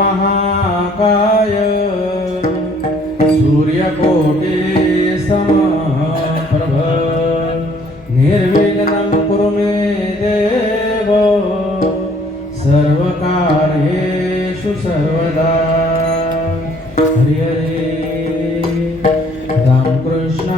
महाकाय सूर्यकोटि समप्रभ निर्विघ्नं कुरु मे देव सर्वकार्येषु सर्वदा। हरि हरि रामकृष्ण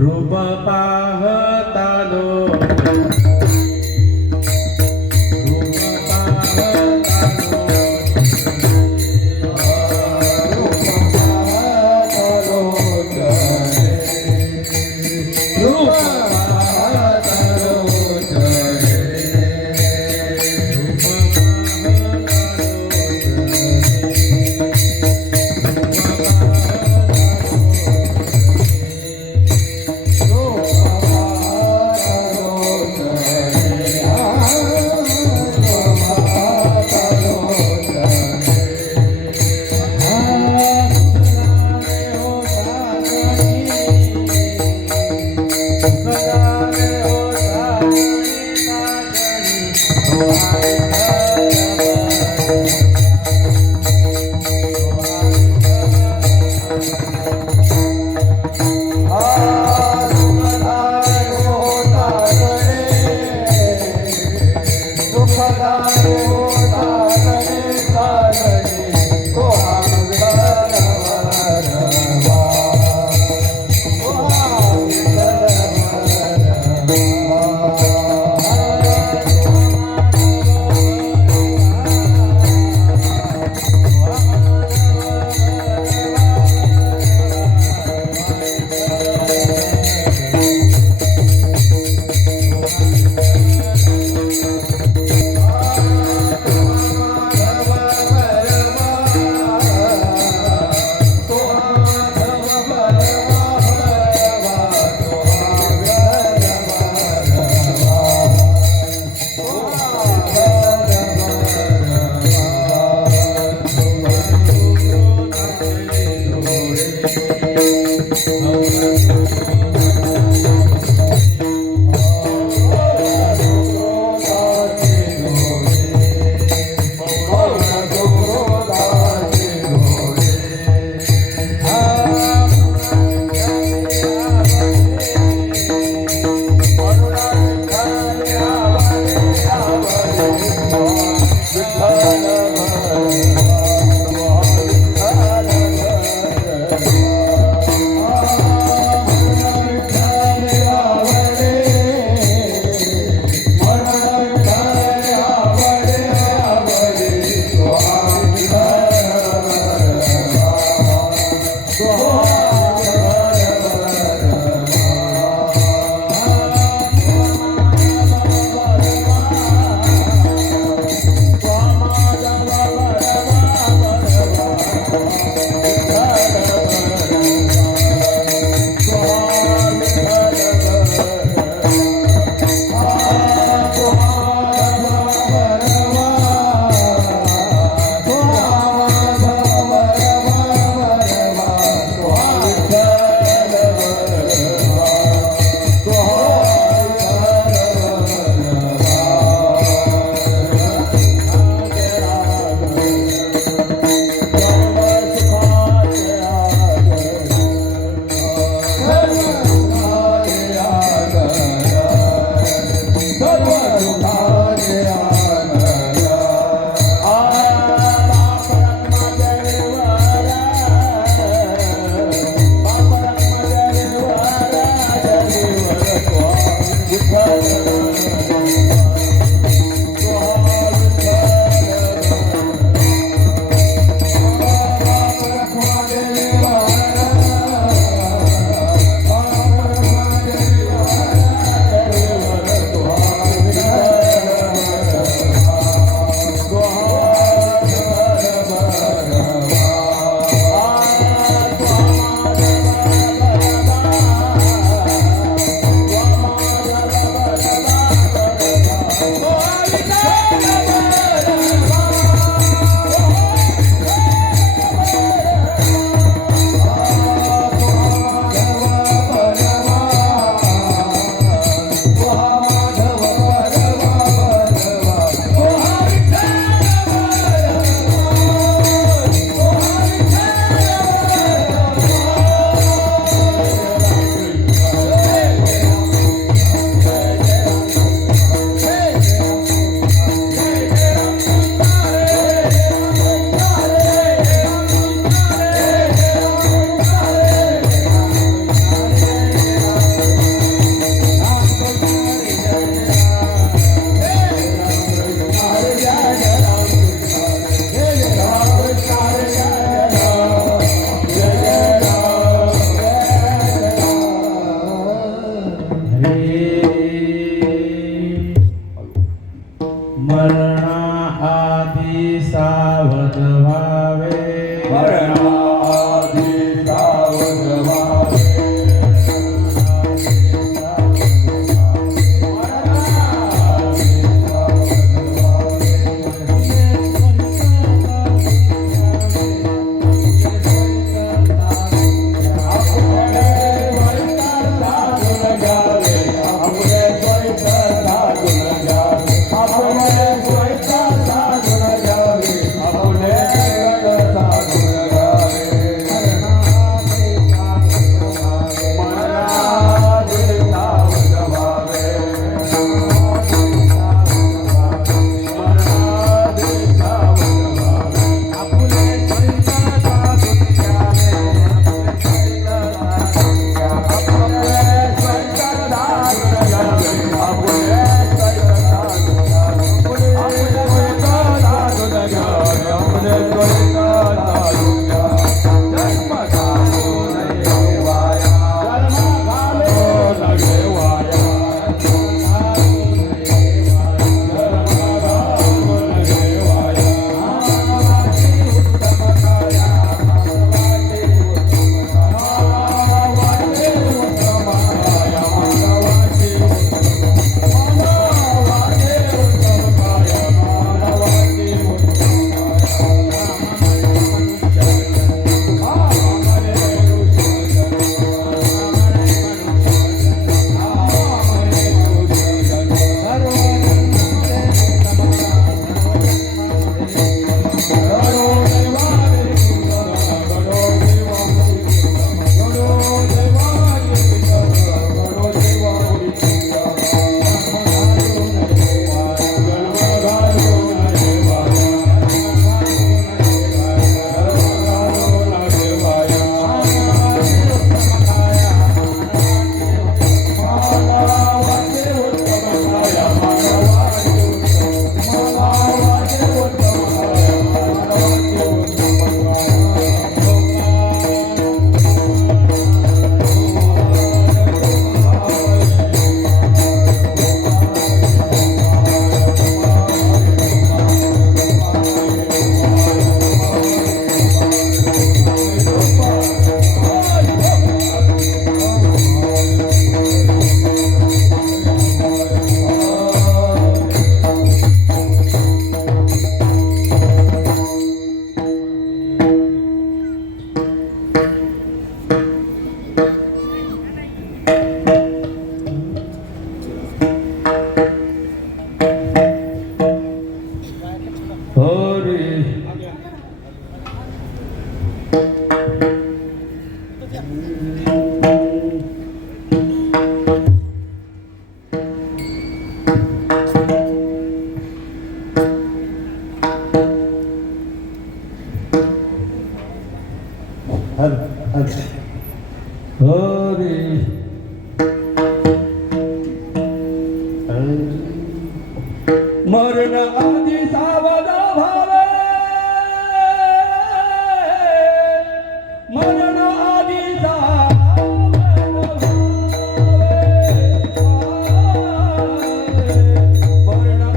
रूप पाहता मरणाआधी सावध व्हावे अपने मरण आधी सावध व्हावे मरण आधी सावध व्हावे मरण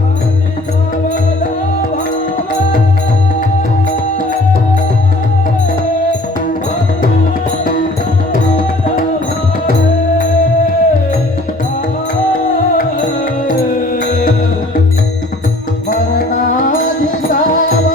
आधी सावध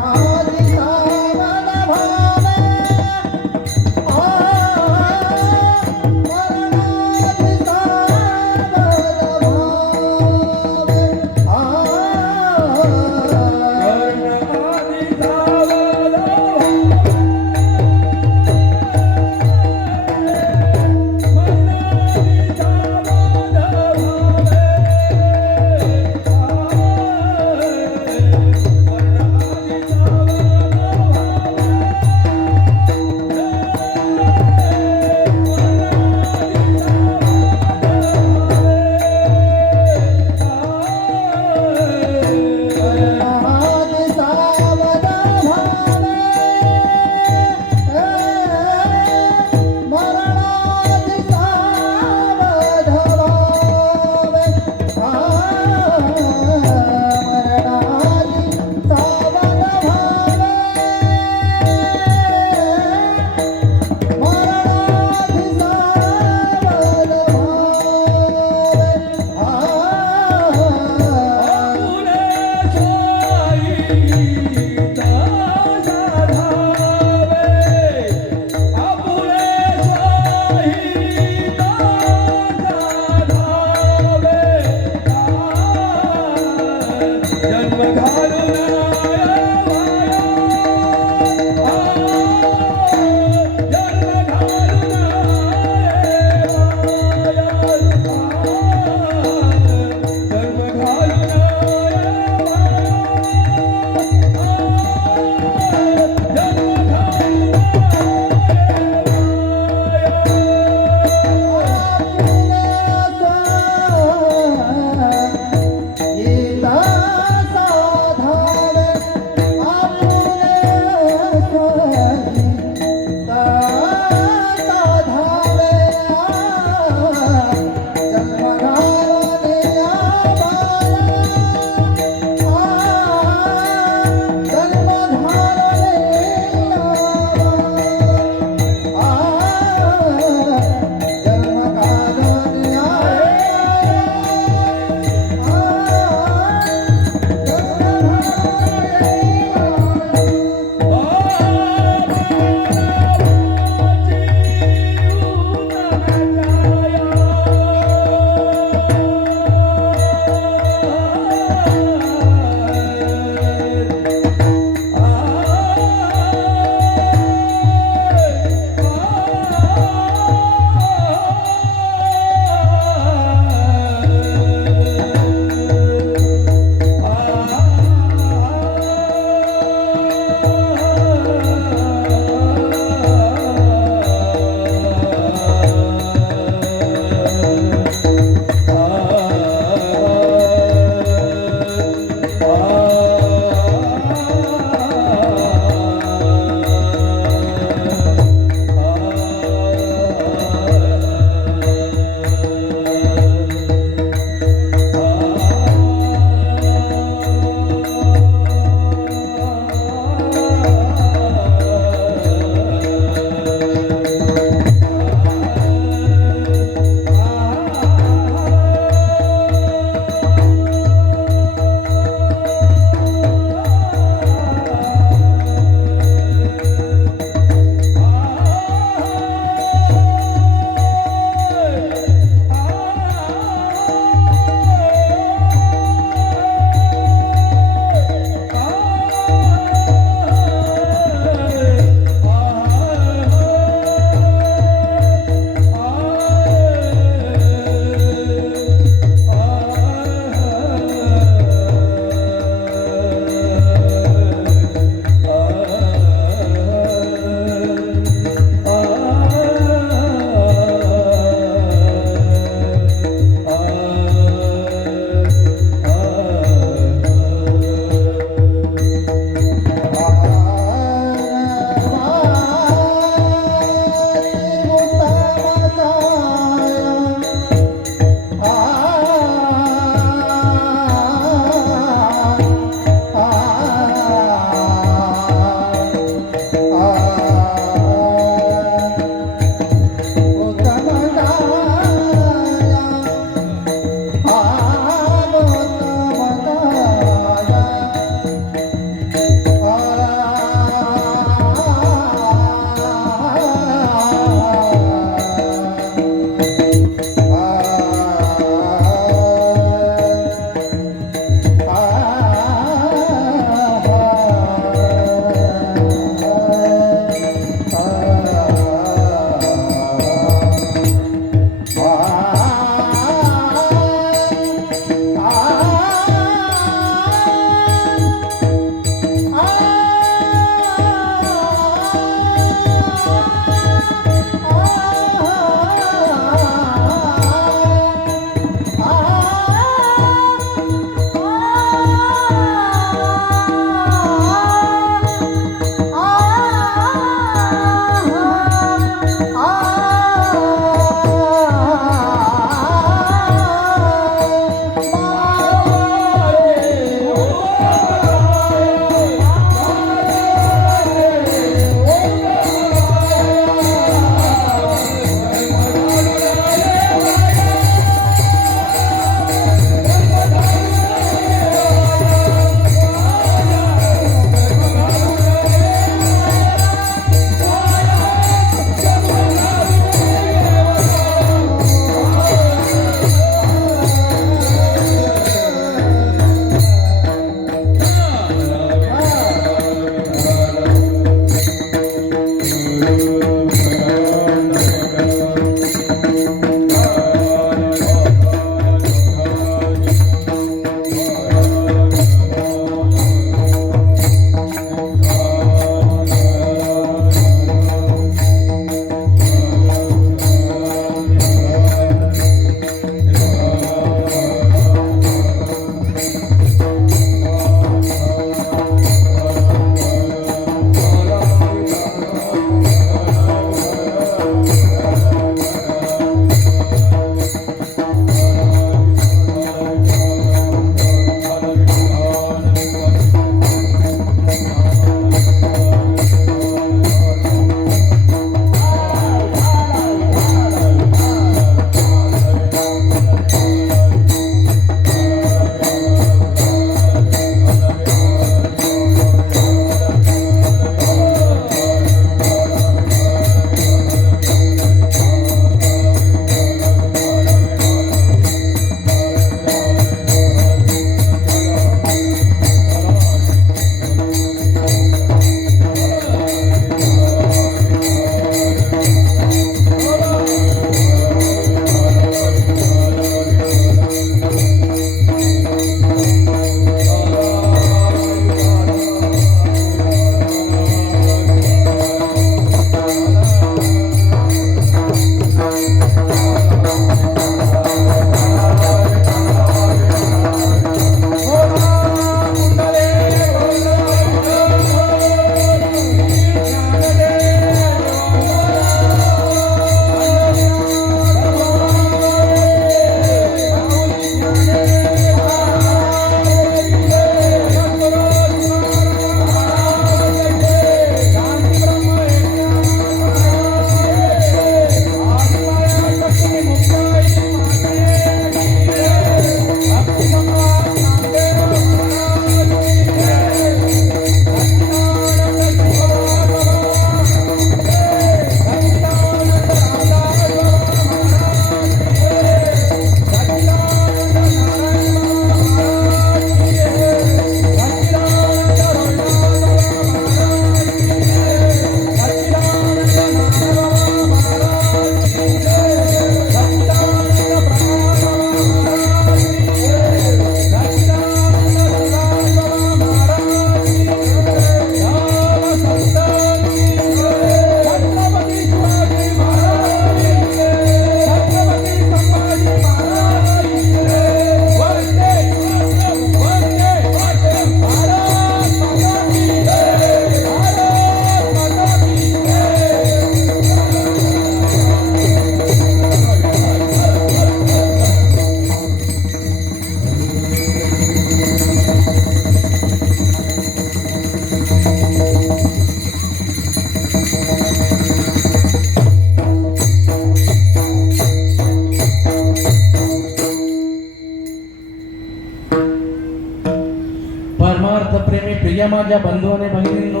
परमार्थ प्रेमी प्रिय माझ्या बंधू आणि बहिणींनो,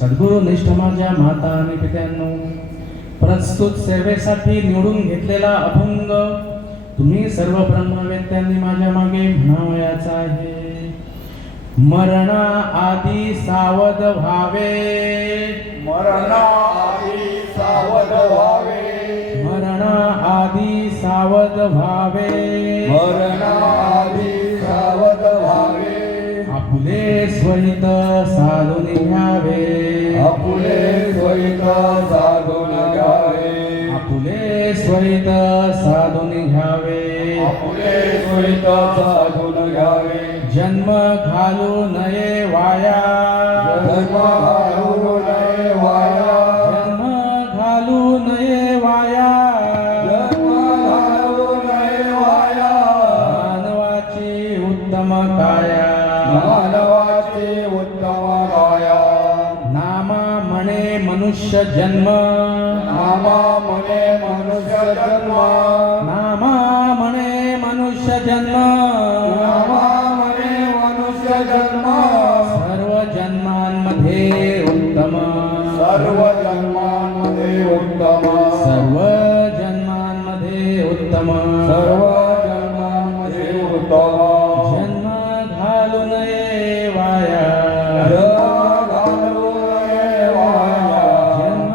सद्गुरू निष्ठ माझ्या माता आणि पित्यांनो, प्रस्तुत सेवेसाठी निवडून घेतलेला अभंग तुम्ही सर्व ब्रह्मवेत्यांनी माझ्या मागे म्हणावयाचा आहे. मरणा आधी सावध व्हावे, मरणाआधी सावध व्हावे, मरणा आधी सावध व्हावे, मरणाआधी सावध व्हावे, आपुले स्वहित साधून घ्यावे, आपुले स्वहित साधून घ्यावे, आपुले स्वहित साधून घ्यावे, आपुले स्वहित साधून घ्यावे, जन्म घालू नये वाया, जन्म घालू नये वाया, जन्म घालू नये वाया, जन्म घालू नये वाया, मानवाची उत्तम काया, मानवाची उत्तम काया, नामा म्हणे मनुष्य जन्म, नामा म्हणे मनुष्य जन्म, नामा म्हणे मनुष्य जन्म, नामा म्हणे मनुष्य जन्म, सर्व जन्मांमध्ये उत्तम, सर्व जन्मांमध्ये उत्तम, सर्व जन्मांमध्ये उत्तम, सर्व जन्मांमध्ये उत्तम, जन्म घालू नये वाया, जन्म घालू नये वाया, जन्म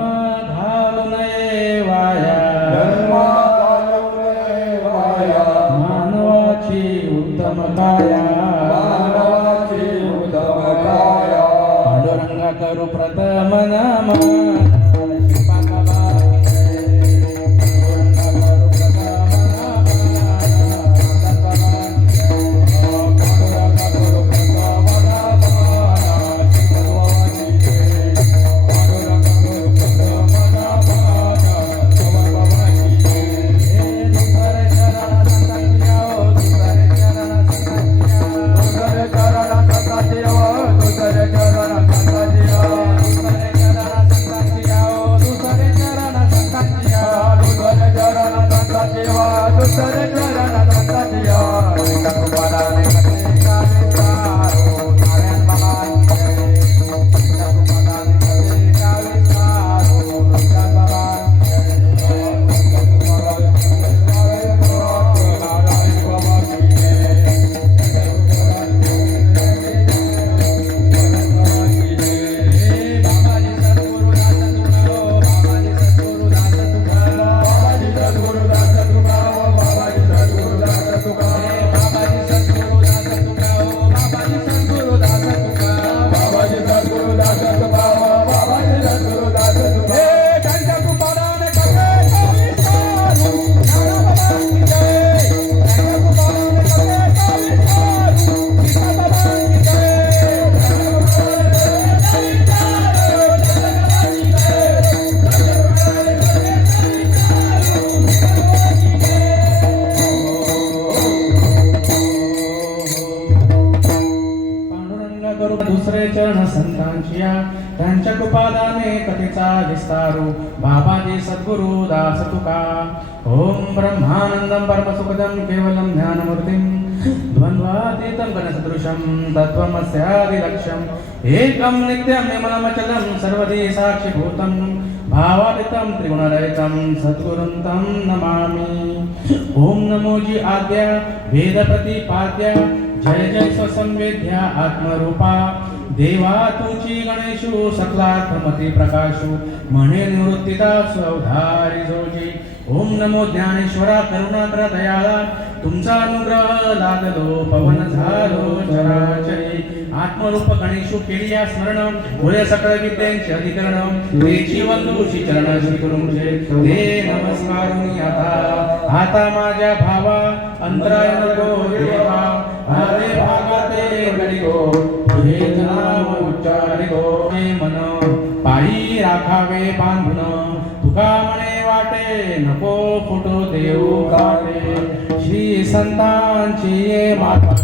घालू नये वाया, जन्म घालू नये वाया, मानवाची उत्तम काया, मानवाची उत्तम काया, पांडुरंगा करू प्रथम नम, दुसरे चरण संतांचिया त्यांच्या कृपादाने कथेचा विस्तारू बाबाजी सद्गुरु दास तुका. ओम ब्रह्मानंदम परमसुखदम केवलम ज्ञानमूर्तिम द्वंद्वातीतं गणसदृशं तत्त्वमस्यादिलक्ष्यम् एकं नित्यं निर्मलमचलं सर्वधी साक्षिभूतं भावातीतं त्रिगुणरहितं सद्गुरुं तं नमामि. ओम नमो जी आद्या वेद प्रतिपाद्या जय जय स्वसंवेद्या आत्मरूपा देवा तुझी गणेशु सकलार्थमती प्रकाशु म्हणे निवृत्तिदा स्वधारी जोजी. ओम नमो ज्ञानेश्वरा करुणाकर दयाळा तुमचा अनुग्रह लादलो पवन झालो चराचरी. आत्मरूप गणेशु केलिया स्मरण होय सकळ विद्यांचे अधिकरण तेची वंदूची चरण श्री गुरुंचे दे नमस्कारुनी आता माझ्या भावा अंतराय नको देवा आले भागाते गडिगो तुझे नाम उच्चारिगो. मन पायी राखावे बांधून तुका म्हणे वाटे नको फुटो देऊ काटे. श्री संतांची ये माता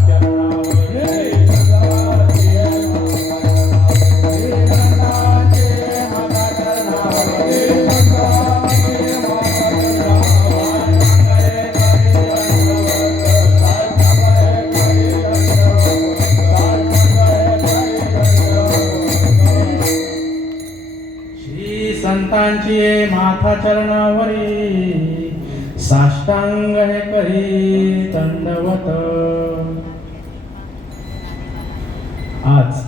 संतांची माथा चरणावरी साष्टांग हे करी दंडवत. आज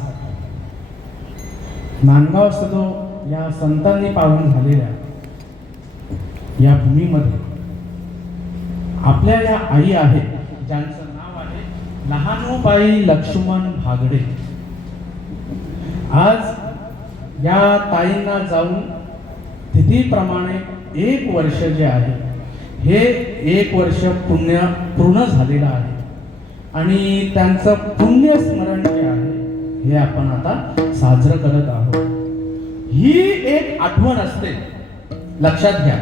नांदगाव सदो या संतांनी पावन झालेल्या या भूमीमध्ये आपल्या या आई आहेत ज्यांचं नाव आहे लहानूबाई लक्ष्मण भागडे. आज या ताईंना जाऊन तिथीप्रमाणे 1 वर्ष जे आहे हे 1 वर्ष पूर्ण झालेलं आहे आणि त्यांचं पुण्यस्मरण जे आहे हे आपण आता साजरं करत आहोत. ही एक आठवण असते, लक्षात घ्या,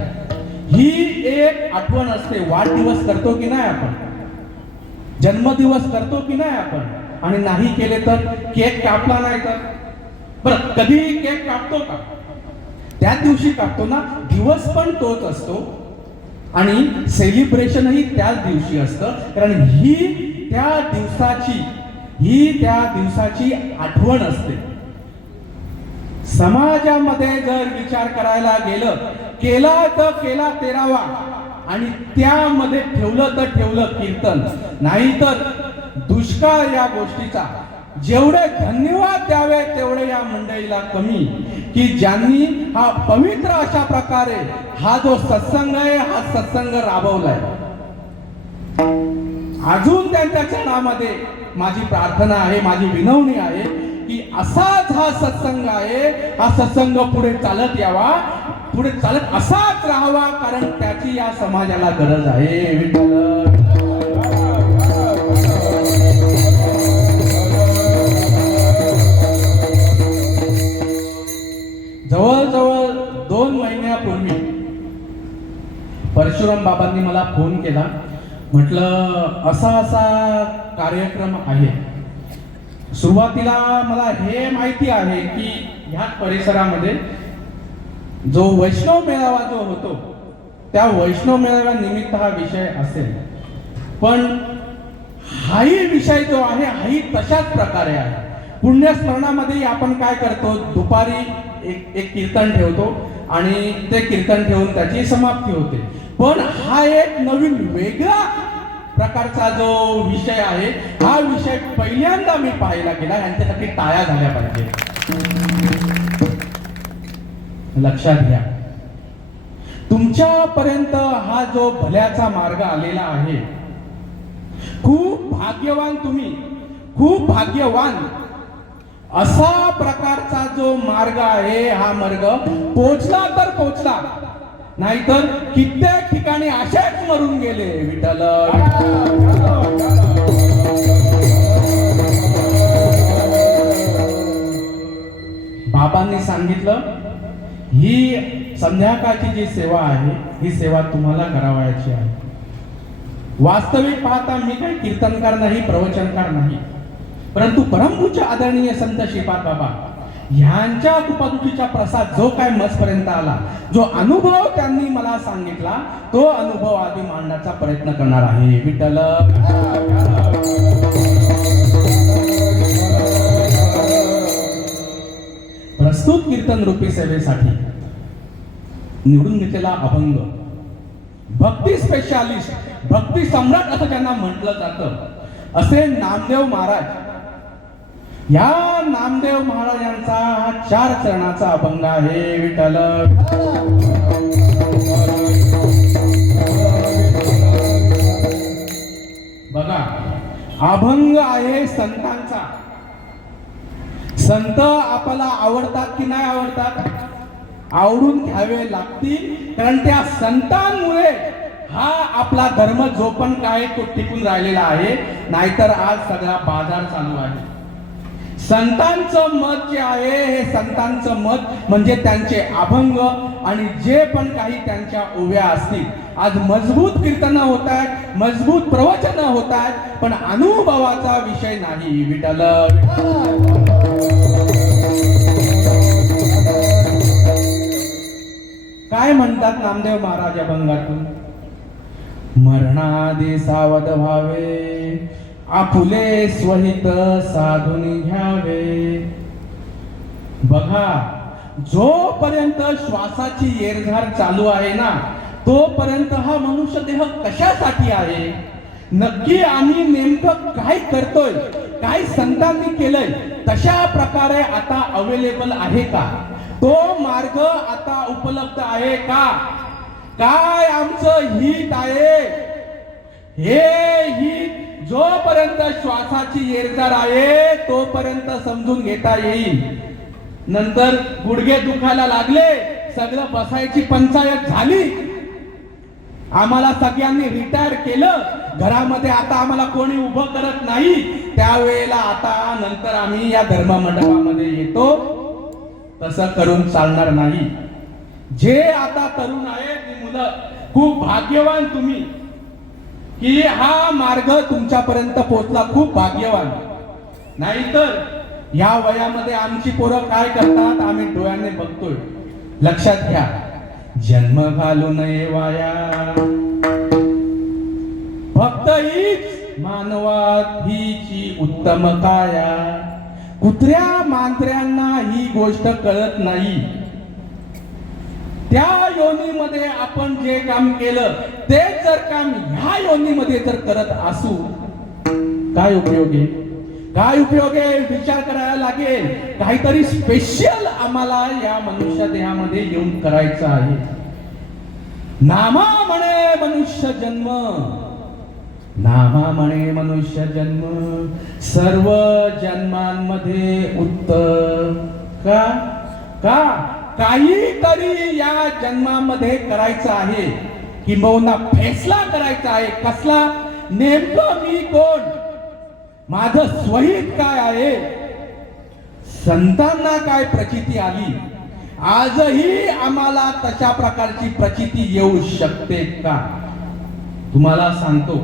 ही एक आठवण असते. वाढदिवस करतो की नाही आपण, जन्मदिवस करतो की नाही आपण, आणि नाही केले तर केक कापला नाही तर बरं कधी केक कापतो का? त्या दिवशी कापतो ना. दिवस पण तोच असतो आणि सेलिब्रेशनही त्याच दिवशी असतं, कारण ही त्या दिवसाची आठवण असते. समाजामध्ये जर विचार करायला केला तर केला 13वा आणि त्यामध्ये ठेवलं कीर्तन, नाहीतर दुष्काळ या गोष्टीचा. जेवढे धन्यवाद द्यावे तेवढे या मंडळीला कमी, की ज्यांनी हा पवित्र अशा प्रकारे हा जो सत्संग आहे हा सत्संग राबवलाय. अजून त्यांच्या चरणामध्ये माझी प्रार्थना आहे, माझी विनवणी आहे की असाच हा सत्संग आहे, हा सत्संग पुढे चालत यावा, पुढे चालत असाच राहावा, कारण त्याची या समाजाला गरज आहे. विठ्ठल जवळजवळ 2 महिन्यापूर्वी परशुराम बाबांनी मला फोन केला. म्हटलं असा कार्यक्रम आहे. सुरुवातीला मला हे माहिती आहे की ह्या परिसरामध्ये जो वैष्णव मेळावा जो होतो त्या वैष्णव मेळाव्या निमित्त हा विषय असेल, पण हाही विषय जो आहे हाही तशाच प्रकारे आहे. पुण्यस्मरणामध्ये आपण काय करतो, दुपारी एक कीर्तन ठेवतो आणि ते कीर्तन ठेवून त्याची समाप्ती होते. पण हा एक नवीन वेगळा प्रकारचा जो विषय आहे, हा विषय पहिल्यांदा मी पाहायला गेला. यांच्यासाठी टाळ्या झाल्या पाहिजे. लक्षात घ्या, तुमच्यापर्यंत हा जो भल्याचा मार्ग आलेला आहे, खूप भाग्यवान तुम्ही, खूप भाग्यवान. असा प्रकारचा जो मार्ग आहे हा मार्ग पोचला तर पोचला, नाहीतर कित्येक ठिकाणी असेच मरून गेले. विठ्ठल बाबांनी सांगितलं ही संध्याकाळची जी सेवा आहे ही सेवा तुम्हाला करावायची आहे. वास्तविक पाहता मी काही कीर्तनकार नाही, प्रवचनकार नाही, परंतु परमपूज्य आदरणीय संत श्रीपाद बाबा ह्यांच्या कृपादृष्टीचा प्रसाद जो काय मजपर्यंत आला, जो अनुभव त्यांनी मला सांगितला, तो अनुभव आधी मांडण्याचा प्रयत्न करणार आहे. विठ्ठल प्रस्तुत कीर्तन रूपी सेवेसाठी निवडून घेतलेला अभंग, भक्ती स्पेशालिस्ट, भक्ती सम्राट असं त्यांना म्हटलं जातं, असे नामदेव महाराज. या नामदेव महाराजांचा हा 4 चरणाचा अभंग आहे. विठ्ठल बघा, अभंग आहे संतांचा. संत आपल्याला आवडतात की नाही आवडतात? आवडून घ्यावे लागतील, कारण त्या संतांमुळे हा आपला धर्म जो पण काय तो टिकून राहिलेला आहे, नाहीतर आज सगळा बाजार चालू आहे. संतांचं मत जे आहे हे संतांचं मत म्हणजे त्यांचे अभंग आणि जे पण काही त्यांच्या ओव्या असतील. आज मजबूत कीर्तन होत आहेत, मजबूत प्रवचन होत आहेत, पण अनुभवाचा विषय नाही. विठ्ठल काय म्हणतात नामदेव महाराज अभंगातून? मरणादी सावध व्हावे, आपुले स्वहित साधून घ्यावे. बघा, जोपर्यंत श्वासाची येरझार चालू आहे ना, तोपर्यंत हा मनुष्य देह कशासाठी आहे, नक्की आम्ही नेमकं काय करतोय, काय संतांनी केलंय, तशा प्रकारे आता अवेलेबल आहे का, तो मार्ग आता उपलब्ध आहे का, काय आमचं हित आहे, हे हित जोपर्यंत श्वासाची येरझार आहे तोपर्यंत समजून घेता येईल. नंतर गुडघे दुखायला लागले, सगळं बसायची पंचायत झाली, आम्हाला सगळ्यांनी रिटायर केलं, घरामध्ये आता आम्हाला कोणी उभं करत नाही, त्यावेळेला आता नंतर आम्ही या धर्म मंडपामध्ये येतो. तसं करून चालणार नाही. जे आता तरुण आहेत ती मुलं खूप भाग्यवान तुम्ही की हा मार्ग तुमच्यापर्यंत पोहोचला, खूप भाग्यवान. नाहीतर या वयामध्ये आमची पोरं काय करतात आम्ही डोळ्याने बघतोय. लक्षात घ्या, जन्म घालू नये वाया, फक्त हीच मानवात हिची उत्तम काया. कुत्र्या मांजऱ्यांना ही गोष्ट कळत नाही. त्या योनीमध्ये आपण जे काम केलं ते जर काम ह्या योनीमध्ये जर करत असू, काय उपयोग आहे, काय उपयोग आहे, विचार करायला लागेल. काहीतरी स्पेशल आम्हाला या मनुष्य देहामध्ये येऊन करायचं आहे. नामा म्हणे मनुष्य जन्म, नामा म्हणे मनुष्य जन्म, सर्व जन्मांमध्ये उत्तम. का का काहीतरी या जन्मामध्ये करायचं आहे, किंबहुना फैसला करायचा आहे. कसला, नेमकं मी कोण, माझं स्वहित काय आहे, संतांना काय प्रचिती आली, आजही आम्हाला तशा प्रकारची प्रचिती येऊ शकते का. तुम्हाला सांगतो,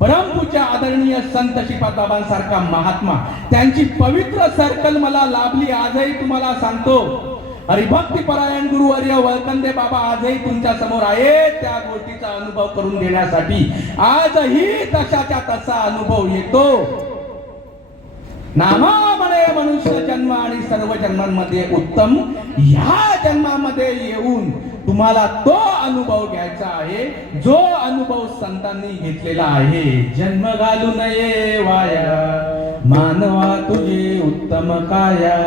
परमपूज्य आदरणीय संत श्रीपाद बाबांसारखा महात्मा, त्यांची पवित्र सर्कल मला लाभली. आजही तुम्हाला सांगतो, हरिभक्ती परायण गुरुवर्य वळकंदे बाबा आजही तुमच्या समोर आहेत, त्या गोष्टीचा अनुभव करून घेण्यासाठी. आजही तशाच्या तसा अनुभव येतो. नामा म्हणे मनुष्य जन्म आणि सर्व जन्मांमध्ये उत्तम. ह्या जन्मामध्ये येऊन तुम्हाला तो अनुभव घ्यायचा आहे जो अनुभव संतांनी घेतलेला आहे. जन्म घालू नये वाया, मानवा तुझे उत्तम काया.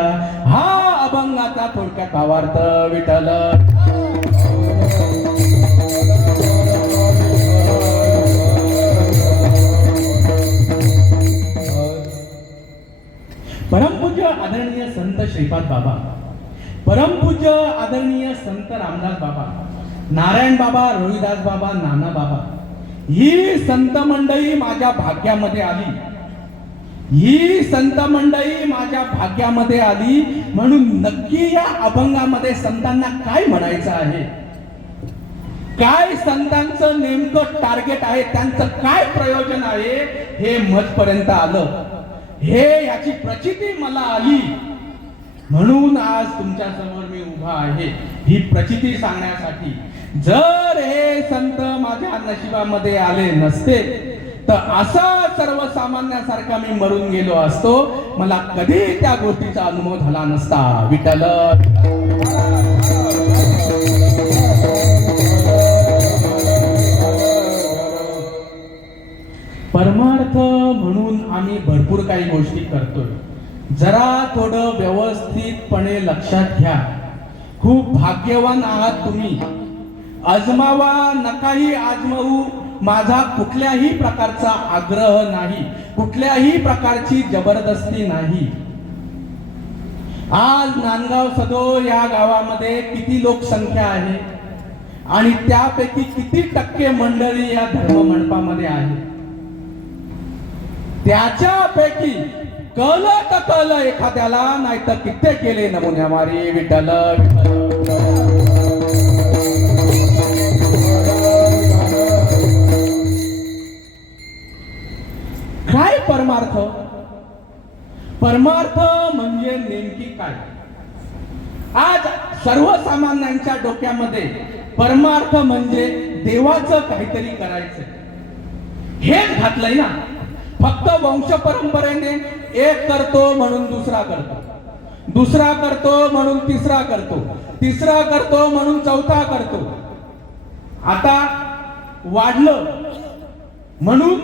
हा अभंगाचा थोडक्यात भावार्थ. विठ्ठल परमपूज्य आदरणीय संत श्रीपाद बाबा, परमपूज्य आदरणीय संत रामदास बाबा, नारायण बाबा, रोहिदास बाबा, नाना बाबा, ही संत मंडळी माझ्या भाग्यामध्ये आली. ही संत मंडळी माझ्या भाग्यामध्ये आली म्हणून नक्की या अभंगामध्ये संतांना काय म्हणायचं आहे, काय संतांचं नेमकं टार्गेट आहे, त्यांचं काय प्रयोजन आहे, हे मजपर्यंत आलं. हे याची प्रचिती मला आली म्हणून आज तुमच्या समोर मी उभा आहे, ही प्रचिती सांगण्यासाठी. जर हे संत माझ्या नशिबामध्ये आले नसते तर असा सर्वसामान्यासारखा मी मरून गेलो असतो, मला कधी त्या गोष्टीचा अनुभव झाला नसता. विठ्ठल परमार्थ म्हणून आम्ही भरपूर काही गोष्टी करतोय. जरा थोडं व्यवस्थितपणे लक्षात घ्या. खूप भाग्यवान आहात तुम्ही. आजमावा, नकाही आजमावू. माझा कुठल्याही प्रकारचा आग्रह नाही, कुठल्याही प्रकारची जबरदस्ती नाही. आज नांदगाव सदो या गावामध्ये किती लोकसंख्या आहे आणि त्यापैकी किती टक्के मंडळी या धर्म मंडपामध्ये आहे, त्याच्यापैकी कळलं एखाद्याला, नाही तर कित्येक केले नमुन्या मारी. विठ्ठल काय परमार्थ, परमार्थ म्हणजे नेमकी काय. आज सर्वसामान्यांच्या डोक्यामध्ये परमार्थ म्हणजे देवाचं काहीतरी करायचं हेच घातलंय ना. फक्त वंश परंपरेने एक करतो म्हणून दुसरा करतो, दुसरा करतो म्हणून तिसरा करतो, तिसरा करतो म्हणून चौथा करतो. आता वाढलं म्हणून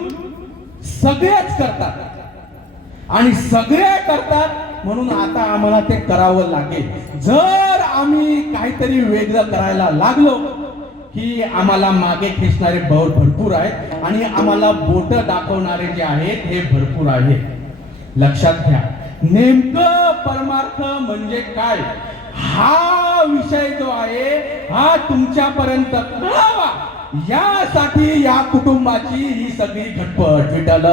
सगळेच करतात आणि सगळे करतात म्हणून आता आम्हाला ते करावं लागेल. जर आम्ही काहीतरी वेगळं करायला लागलो की आम्हाला मागे खेचणारे भरपूर आहेत आणि आम्हाला बोट दाखवणारे जे आहेत हे भरपूर आहेत. लक्षात घ्या, नेमकं परमार्थ म्हणजे काय हा विषय जो आहे हा तुमच्यापर्यंत कळावा यासाठी या कुटुंबाची ही सगळी खटपट. विठ्ठल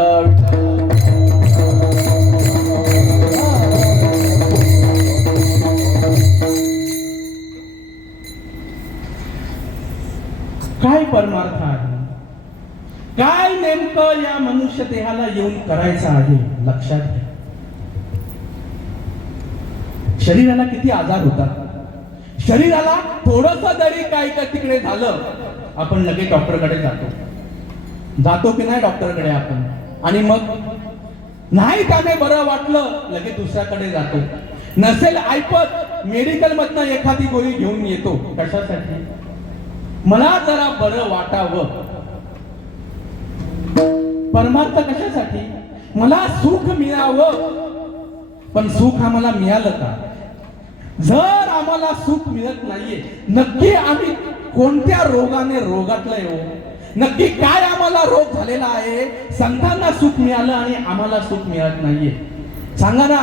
काय परमार्थ आहे, काय नेमकं या मनुष्य देहाला येऊन करायचं आहे. लक्षात घ्या, शरीराला किती आजार होतात. शरीराला थोडस जरी काही का तिकडे झालं आपण लगेच डॉक्टरकडे जातो की नाही डॉक्टरकडे आपण. आणि मग नाही त्याने बरं वाटलं लगेच दुसऱ्याकडे जातो. नसेल ऐपत मेडिकल मधनं एखादी गोळी घेऊन येतो. कशासाठी? मला जरा बरं वाटावं. परमार्थ कशासाठी? मला सुख मिळावं. पण सुख आम्हाला मिळालं का? जर आम्हाला सुख मिळत नाहीये, नक्की आम्ही कोणत्या रोगाने रोगातलंय हो? नक्की काय आम्हाला रोग झालेला आहे? संतांना सुख मिळालं आणि आम्हाला सुख मिळत नाहीये. सांगा ना,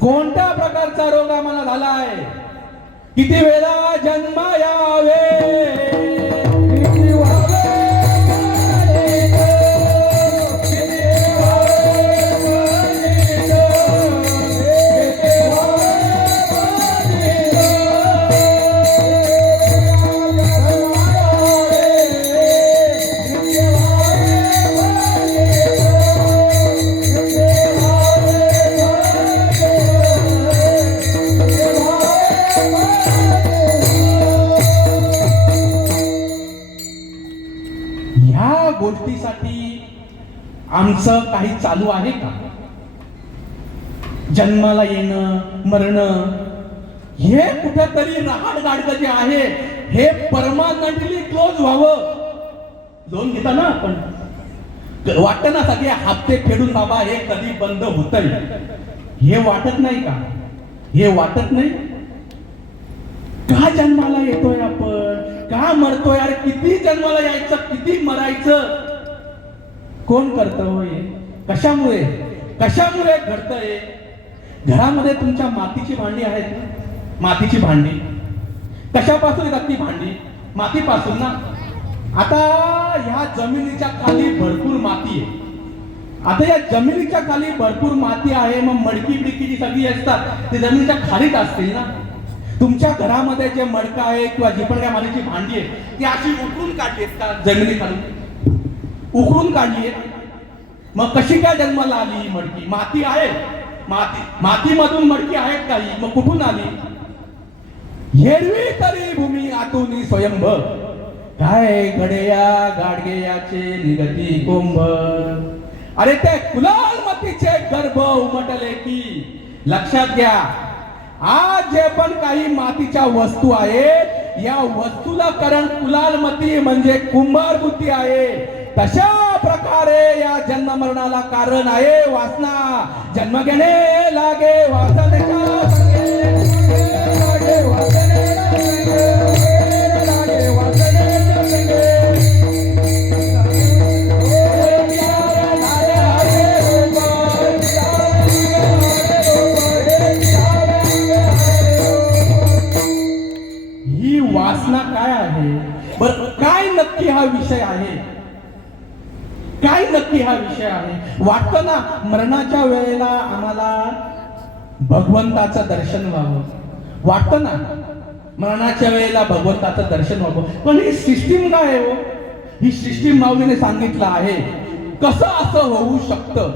कोणत्या प्रकारचा रोग आम्हाला झाला आहे? किती वेळा जन्म यावे, किती व्हावे गोष्टीसाठी आमचं काही चालू आहे का? जन्माला येणं मरणं हे कुठेतरी रहाड गाडगं जे आहे हे परमानंटली क्लोज व्हावं. लोन घेता ना आपण, वाटतं ना सगळे हप्ते फेडून बाबा हे कधी बंद होतंय, हे वाटत नाही का? हे वाटत नाही का? जन्माला येतोय आपण, का मरतोय? अरे किती जन्माला यायचं, किती मरायचं? कोण करतं हो हे? कशामुळे कशामुळे घडतंय? घरामध्ये तुमच्या मातीची भांडी आहेत ना? मातीची भांडी कशापासून येतात? ती भांडी मातीपासून ना. आता ह्या जमिनीच्या खाली भरपूर माती आहे. आता या जमिनीच्या खाली भरपूर माती आहे, मग मडकी बिडकी जी सगळी असतात ती जमिनीच्या खालीच असतील ना. तुमच्या घरामध्ये जे मडका आहे किंवा जी पण काय मातीची भांडी आहे ती अशी उकळून काढली आहेत का? जमिनी खाली उकळून काढली आहे. मग कशी काय जन्माला आली ही मडकी? माती आहे, मातीमधून मडकी आहेत काही, मग कुठून आली? हेरवी तरी भूमी आतून स्वयंभ, काय घडेया गाडगेयाचे निगती कोंभ. अरे ते कुलालमतीचे गर्भ उमटले की. लक्षात घ्या, आज जे पण काही मातीच्या वस्तू आहेत या वस्तूला कारण कुलालमती म्हणजे कुंभार बुद्धी आहे. तशा प्रकारे या जन्म मरणाला कारण आहे वासना. जन्म घेणे लागे वासनेच्या संगे, लागे वासनेच्या संगे, लागे वासनेच्या संगे. ही वासना काय आहे? बरं, काय नक्की हा विषय आहे? काय नक्की हा विषय आहे? वाटतं ना मरणाच्या वेळेला आम्हाला भगवंताचं दर्शन व्हावं. वाटतं ना मरणाच्या वेळेला भगवंताचं दर्शन व्हावं. पण ही सिस्टीम काय आहे हो? ही सिस्टीम माऊलीने सांगितलं आहे कसं असं होऊ शकतं.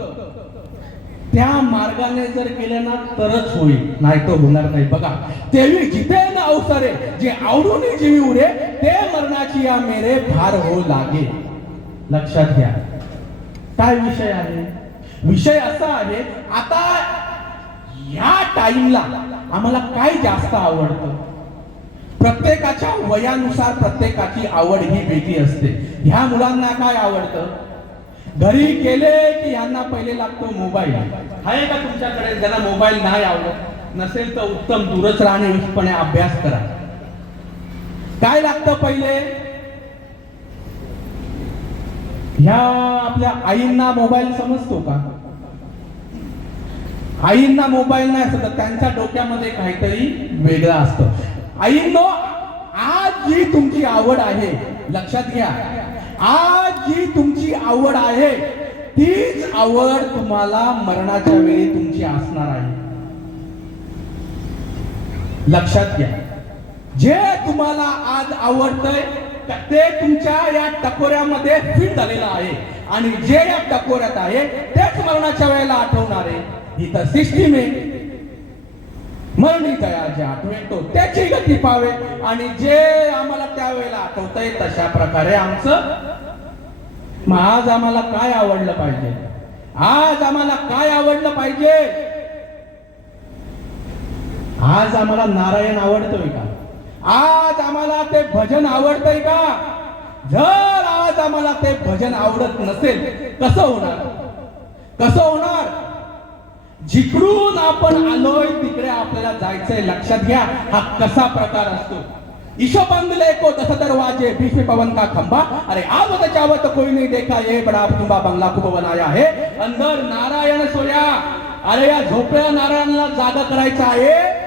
त्या मार्गाने जर केलं ना तरच होईल, नाही तर होणार नाही. बघा, तेवी जिथे न अवसरे जे आवडून जीवी उरे ते मरणाची या मेरे भार हो लागे. लक्षात घ्या, काय विषय आहे? विषय असा आहे, आता या आईला आम्हाला काय जास्त आवडतं? प्रत्येकाच्या वयानुसार प्रत्येकाची आवड ही वेगळी असते. ह्या मुलांना काय आवडतं? घरी गेले की यांना पहिले लागतो मोबाईल. आहे का तुमच्याकडे ज्यांना मोबाईल नाही आवडत? नसेल तर उत्तम, दूरच राहणे, निष्ठपणे अभ्यास करा. काय लागतं पहिले? ह्या आपल्या आईंना मोबाईल समजतो का? आईंना मोबाईल नाही असत, त्यांच्या डोक्यामध्ये काहीतरी वेगळं असतं. आईंनो, आज जी तुमची आवड आहे, लक्षात घ्या, आज जी तुमची आवड आहे तीच आवड तुम्हाला मरणाच्या वेळी तुमची असणार आहे. लक्षात घ्या, जे तुम्हाला आज आवडतंय ते तुमच्या या टकोऱ्यामध्ये फिट झालेलं आहे आणि जे या टकोऱ्यात आहे तेच मरणाच्या वेळेला आठवणार आहे. ही तर सिस्टीम आहे. मरणी दया जे आठवतो त्याची गती पावे आणि जे आम्हाला त्यावेळेला आठवतंय तशा प्रकारे आमचं. मग आज आम्हाला काय आवडलं पाहिजे? आज आम्हाला काय आवडलं पाहिजे? आज आम्हाला नारायण आवडतोय का? आज आम्हाला ते भजन आवडतंय का? जर आज आम्हाला ते भजन आवडत नसेल, कसं होणार? कसं होणार? जिकडून आपण आलोय तिकडे आपल्याला जायचंय. लक्षात घ्या, हा कसा प्रकार असतो. ईशो बंगले को 10 दरवाजे, बीच में पवन का खंबा, अरे आवत जावत कोई नहीं देखा, ये बड़ा तुम्बा बंगला खूप बनाया है, अंदर नारायण सोया. अरे या झोपड्या नारायणाला जागा करायचं आहे.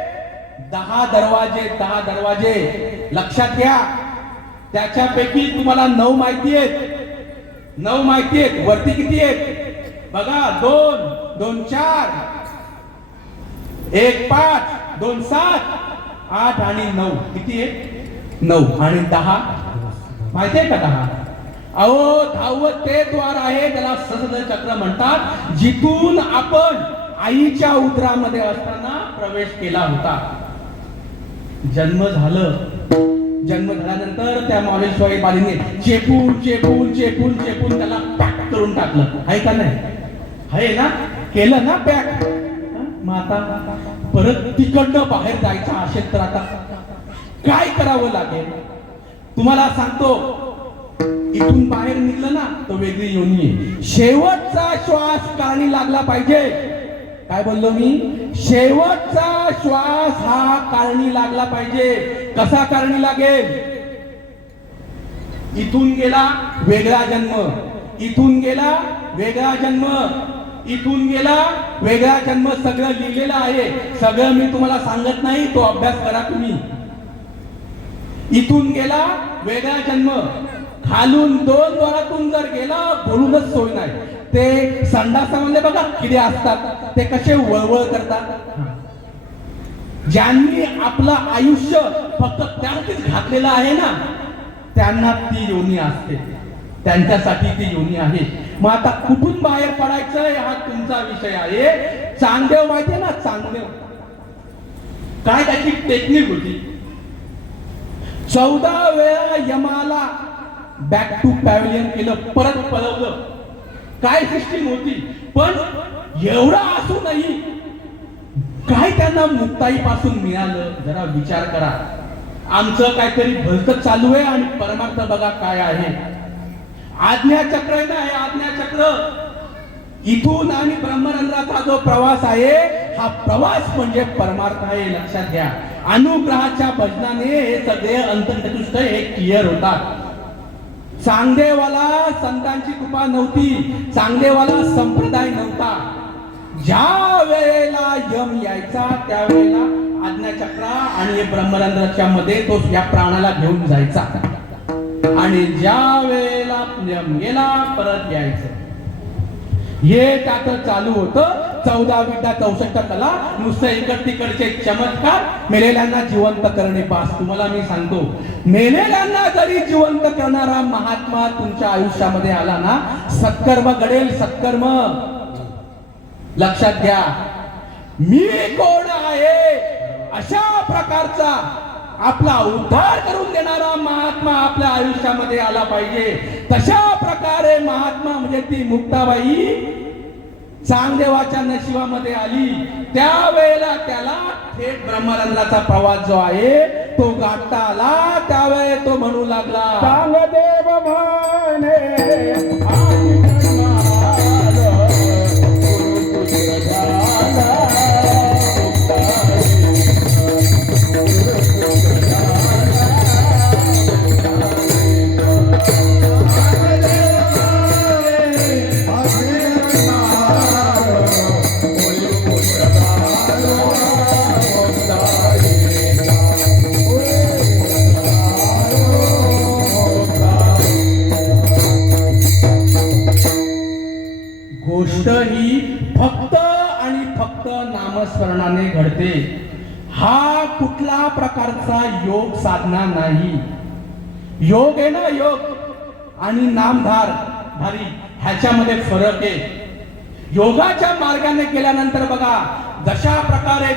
10 दरवाजे, 10 दरवाजे. लक्षात घ्या, त्याच्यापैकी तुम्हाला 9 माहिती आहेत. 9 माहिती आहेत. वरती किती आहेत बघा? 2, 2, 4, 1, 5, 2, 7, 8 आणि 9. किती आहे? 9 आणि 10 माहिती आहे का? 10. अहो, 10वं ते द्वार आहे, त्याला सहस्त्र चक्र म्हणतात, जिथून आपण आईच्या उदरामध्ये असताना प्रवेश केला होता. जन्म झाल्यानंतर त्या माऊलीशिवाई बालीने चेपून चेपून चेपून चेपून त्याला पॅक करून टाकलं. आहे का नाही? आहे ना? केलं ना पॅक. मग आता परत तिकडनं बाहेर जायचं असेल तर आता काय करावं लागेल? तुम्हाला सांगतो, इथून बाहेर निघलं ना तो वेगळी योनी आहे. शेवटचा श्वास कारणी लागला पाहिजे. काय बोललो मी? शेवटचा श्वास हा कारणी लागला पाहिजे. कसा कारणी लागेल? इथून गेला वेगळा जन्म, इथून गेला वेगळा जन्म, इथून गेला वेगळा जन्म. सगळं लिहिलेलं आहे. सगळं मी तुम्हाला सांगत नाही, तो अभ्यास करा तुम्ही. इथून गेला वेगळा जन्म. खालून 2 द्वारातून जर गेला, बोलूनच सोय नाही. ते संडासामध्ये बघा किडे असतात, ते कसे वळवळ करतात. ज्यांनी आपलं आयुष्य फक्त त्यासाठीच घातलेलं आहे ना, त्यांना ती योनी असते, त्यांच्यासाठी ती योनी आहे. मग आता कुठून बाहेर पडायचं हा तुमचा विषय आहे. चांगदेव माहितीये ना? चांगदेव काय त्याची टेक्निक होती? 14 वेळा यमाला बॅक टू पॅव्हलियन केलं, परत पळवलं. काय सिस्टीम होती? पण एवढा असूनही काय त्यांना मुक्ताई पासून मिळालं? जरा विचार करा. आमचं काहीतरी भलतं चालू आहे आणि परमार्थ बघा काय आहे. आज्ञाचक्र आहे ना, हे आज्ञाचक्र. इथून आणि ब्रह्मरंध्राचा जो प्रवास आहे, हा प्रवास म्हणजे परमार्थ आहे. लक्षात घ्या. अनुग्रहाच्या भजनाने हे सगळे अंतर्चतुष्ट हे क्लिअर होतात. चांगदेवाला संतांची कृपा नव्हती, चांगदेवाला संप्रदाय नव्हता. ज्या वेळेला यम यायचा त्यावेळेला आज्ञाचक्र आणि ब्रह्मरंध्राच्या मध्ये तो या प्राणाला घेऊन जायचा आणि ज्या वेळेला यम गेला परत यायचं. हे त्याचं चालू होतं. 14 विद्या 64 कला, नुसतं इकड तिकडचे चमत्कार, मेलेल्यांना जिवंत करणे पास. तुम्हाला मी सांगतो, मेलेल्यांना जरी जिवंत करणारा महात्मा तुमच्या आयुष्यामध्ये आला ना, सत्कर्म घडेल. सत्कर्म लक्षात घ्या. मी कोण आहे अशा प्रकारचा आपला उद्धार करून देणारा महात्मा आपल्या आयुष्यामध्ये आला पाहिजे. तशा प्रकारे महात्मा म्हणजे ती मुक्ताबाई चांगदेवाच्या नशिबामध्ये आली. त्यावेळेला त्याला थेट ब्रह्मरंध्राचा प्रवास जो आहे तो गाठता आला. त्यावेळे तो म्हणू लागला, सांग देव म्हणे आधी जन्माल गुरुपुत्र झाला गोष्ट ही फक्त आणि फक्त नामस्मरणाने घडते. हा कुठला प्रकारचा योग साधना नाही. योग आहे ना, योग आणि नामधार धारी ह्याच्यामध्ये फरक आहे. योगाच्या मार्गाने केल्यानंतर बघा, जशा प्रकारे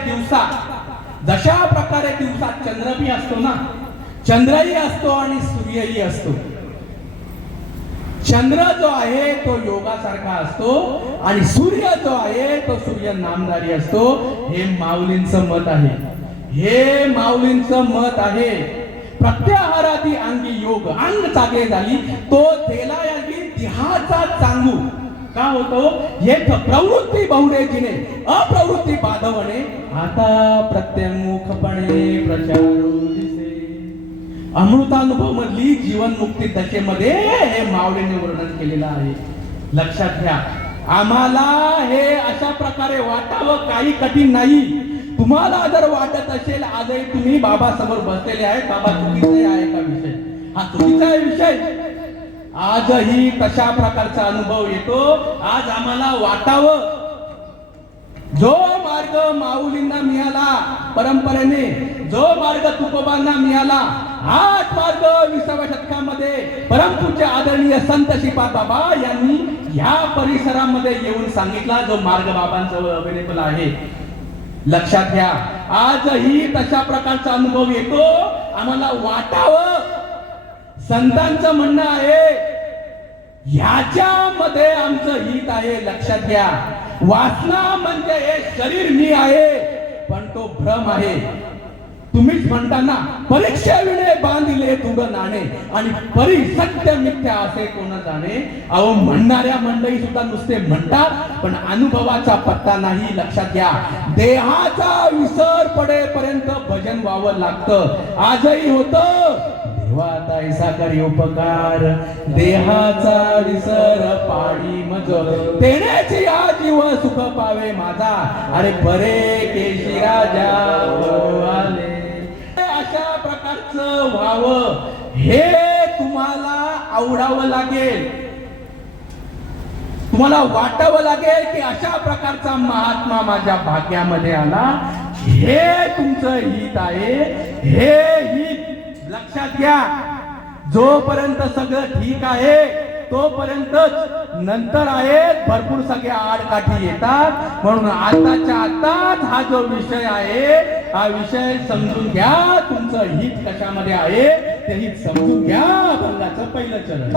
दिवसात चंद्रही असतो ना, चंद्रही असतो आणि सूर्यही असतो. चंद्र जो आहे तो योगासारखा असतो आणि सूर्य जो आहे तो सूर्य नामधारी असतो. हे माऊलींचं मत आहे. हे माऊलींचं मत आहे. प्रत्याहाराती अंगी योग, अंग चांगले झाली तो तेला यागी देहाचा चांगू का होतो. येथ प्रवृत्ती बहुरेजीने अप्रवृत्ती बाधवणे आता प्रत्यमुखपणे प्रचारू दिसे. अमृतानुभव मधली जीवन मुक्ती दशेमध्ये हे माऊलीने वर्णन केलेलं आहे. लक्षात घ्या, आम्हाला हे अशा प्रकारे वाटावं काही कठीण नाही. तुम्हाला जर वाटत असेल आजही तुम्ही बाबा समोर बसलेले आहेत, बाबा चुकीचा आहे का विषय, हा चुकीचा आहे विषय. आजही तशा प्रकारचा अनुभव येतो. आज आम्हाला वाटावं जो मार्ग माऊलींना मिळाला परंपरेने, जो मार्ग तुकोबांना मिळाला, हाच मार्ग 20व्या शतकामध्ये परमपूज्य आदरणीय संत श्रीपाद बाबा यांनी ह्या परिसरामध्ये येऊन सांगितला, जो मार्ग बाबांचा अवेलेबल आहे. लक्षात घ्या, आजही तशा प्रकारचा अनुभव येतो. आम्हाला वाटावं, संतांचं म्हणणं आहे ह्याच्यामध्ये आमचं हित आहे. लक्षात घ्या, वासना म्हणजे हे शरीर मी आहे, पण तो भ्रम आहे. तुम्हीच म्हणता ना, परीक्षेविणे बांधिले तुग नाणे आणि परी सत्य मिथ्या असे कोण जाणे. अहो, म्हणणाऱ्या मंडळी सुद्धा नुसते म्हणतात पण अनुभवाचा पत्ता नाही. लक्षात घ्या, देहाचा विसर पडेपर्यंत भजन व्हावं लागतं. आजही होतं, देवाता ऐसा करी उपकार, देहाचा विसर पाडी मज तेनेची हा जीव सुख पावे माझा. अरे बरे केशी राजा आले. अशा प्रकारचं व्हावं हे तुम्हाला आवडावं लागेल. तुम्हाला वाटावं लागेल की अशा प्रकारचा महात्मा माझ्या भाग्यामध्ये आला. हे तुमचं हित आहे. हे हित लक्षात घ्या. जोपर्यंत सगळं ठीक आहे तोपर्यंतच, नंतर आहेत भरपूर सगळ्या आडकाठी येतात. म्हणून आताच्या आताच हा जो विषय आहे, हा विषय समजून घ्या. तुमचं हित कशामध्ये आहे ते हित समजून घ्या. अभंगाचं पहिलं चरण.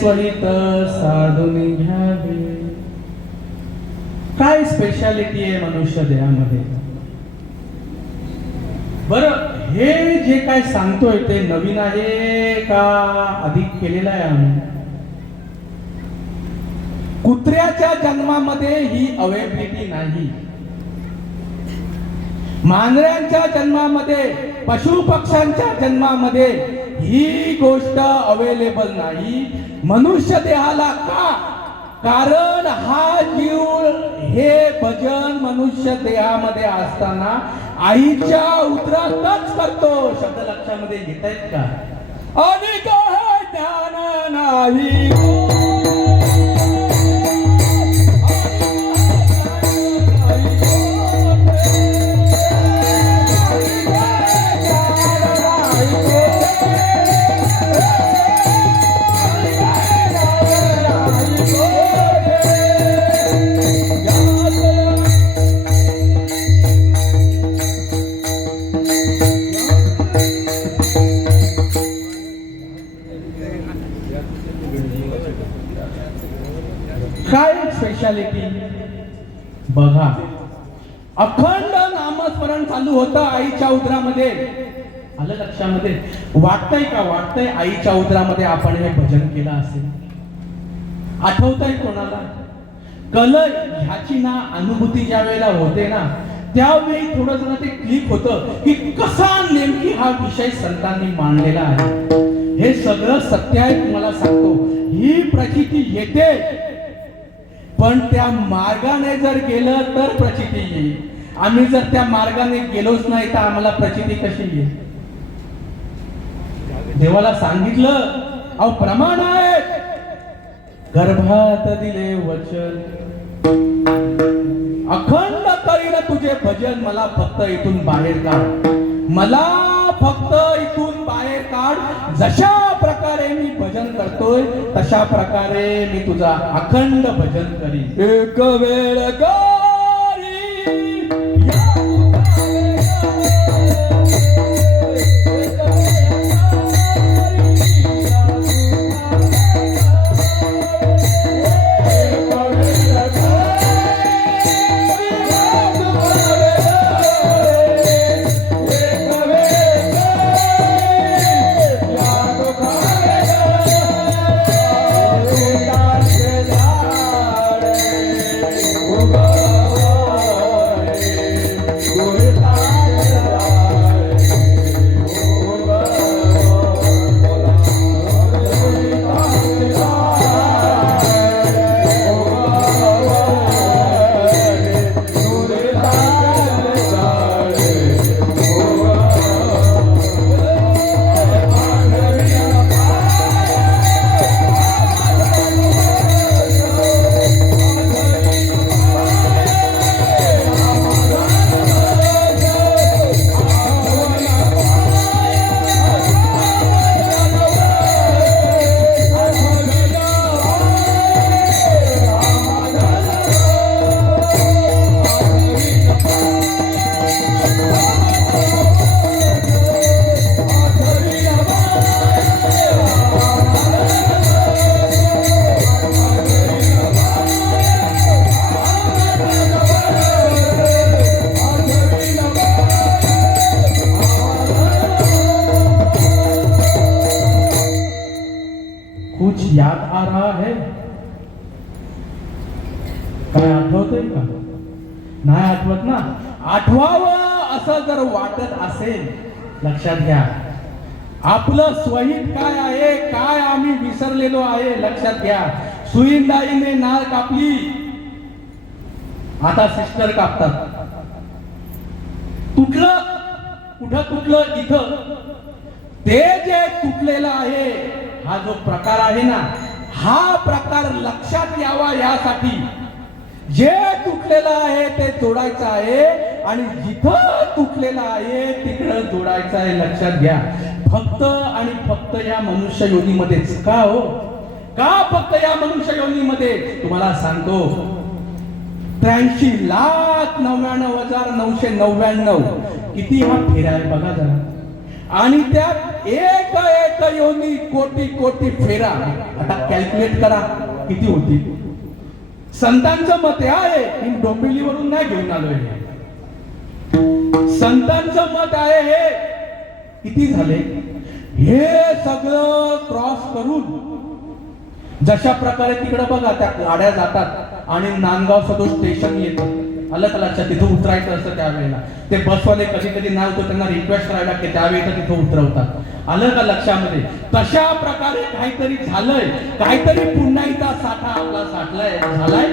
स्वहित साधून घ्यावे. काय स्पेशालिटी आहे मनुष्य देहामध्ये? बरं, हे जे काय सांगतोय ते नवीन आहे का अधिक केलेलं आहे आम्ही? कुत्र्याच्या जन्मामध्ये ही अवेबिलिटी नाही, मांजरांच्या जन्मामध्ये, पशु पक्ष्यांच्या जन्मामध्ये ही गोष्ट अवेलेबल नाही. मनुष्य देहाला का? कारण हा जीव हे भजन मनुष्य देहामध्ये असताना आईच्या उदरातच करतो. शब्द लक्षामध्ये घेत आहेत का? अधिक ज्ञान नाही काय स्पेशालिटी बघा. अखंड नामस्मरण चालू होतं आईच्या उदरामध्ये. आलं लक्षामध्ये? वाटतंय का? वाटतंय आईच्या उदरामध्ये आपण हे भजन केलं असेल? आठवतंय कोणाला? कलय ह्याची ना अनुभूती ज्या वेळेला होते ना, त्यावेळी थोडं जरा ते क्लिक होतं की कसा नेमकी हा विषय संतांनी मांडलेला आहे. हे सगळं सत्य आहे, तुम्हाला सांगतो. ही प्रचिती येते, पण त्या मार्गाने जर गेलं तर प्रचिती येईल. आम्ही जर त्या मार्गाने गेलोच नाही तर आम्हाला प्रचिती कशी येईल? देवाला सांगितलं, अहो प्रमाण आहे, गर्भात दिले वचन, अखंड करील तुझे भजन, मला फक्त इथून बाहेर काढ, मला फक्त इथून बाहेर काढ. जशा प्रकारे मी भजन करतोय तशा प्रकारे मी तुझा अखंड भजन करीन. एक वेळ कुछ याद आ रहा है? काय आठवतंय का? नाही आठवत ना? आठवावं असं जर वाटत असेल, लक्षात घ्या, आपलं स्वहित काय आहे, काय आम्ही विसरलेलो आहे. लक्षात घ्या, सुईंदाईने नाळ कापली, आता सिस्टर कापतात. तुटलं कुठं? तुटलं इथं. ते जे तुटलेलं आहे, हा जो प्रकार आहे ना, हा प्रकार लक्षात यावा यासाठी जे तुटलेलं आहे ते जोडायचं आहे, आणि जिथं तुटलेलं आहे तिकडं जोडायचं आहे. लक्षात घ्या, फक्त आणि फक्त या मनुष्य योनीमध्येच. का हो? का फक्त या मनुष्य योनीमध्ये? तुम्हाला सांगतो, 83,99,999 किती हा फेरा आहे बघा जरा. आणि त्या एक एक योनी कोटी कोटी फेरा. आता कॅल्क्युलेट करा किती होती. संतांचं मत हे आहे, मी डोंबिवलीवरून नाही घेऊन आलोय. संतांचं मत आहे हे किती झाले. हे सगळं क्रॉस करून जशा प्रकारे तिकडे बघा त्या गाड्या जातात आणि नांदगाव सदो स्टेशन येतं. आलं का लक्षात. तिथं उतरायचं असतं त्यावेळेला. ते बसवाले कधी कधी नाही होतं, त्यांना रिक्वेस्ट करायला लागते, त्यावेळी तिथं उतरवतात. आलं का लक्षामध्ये. तशा प्रकारे काहीतरी झालंय, काहीतरी पुन्हा साठा आपला साठलाय झालाय.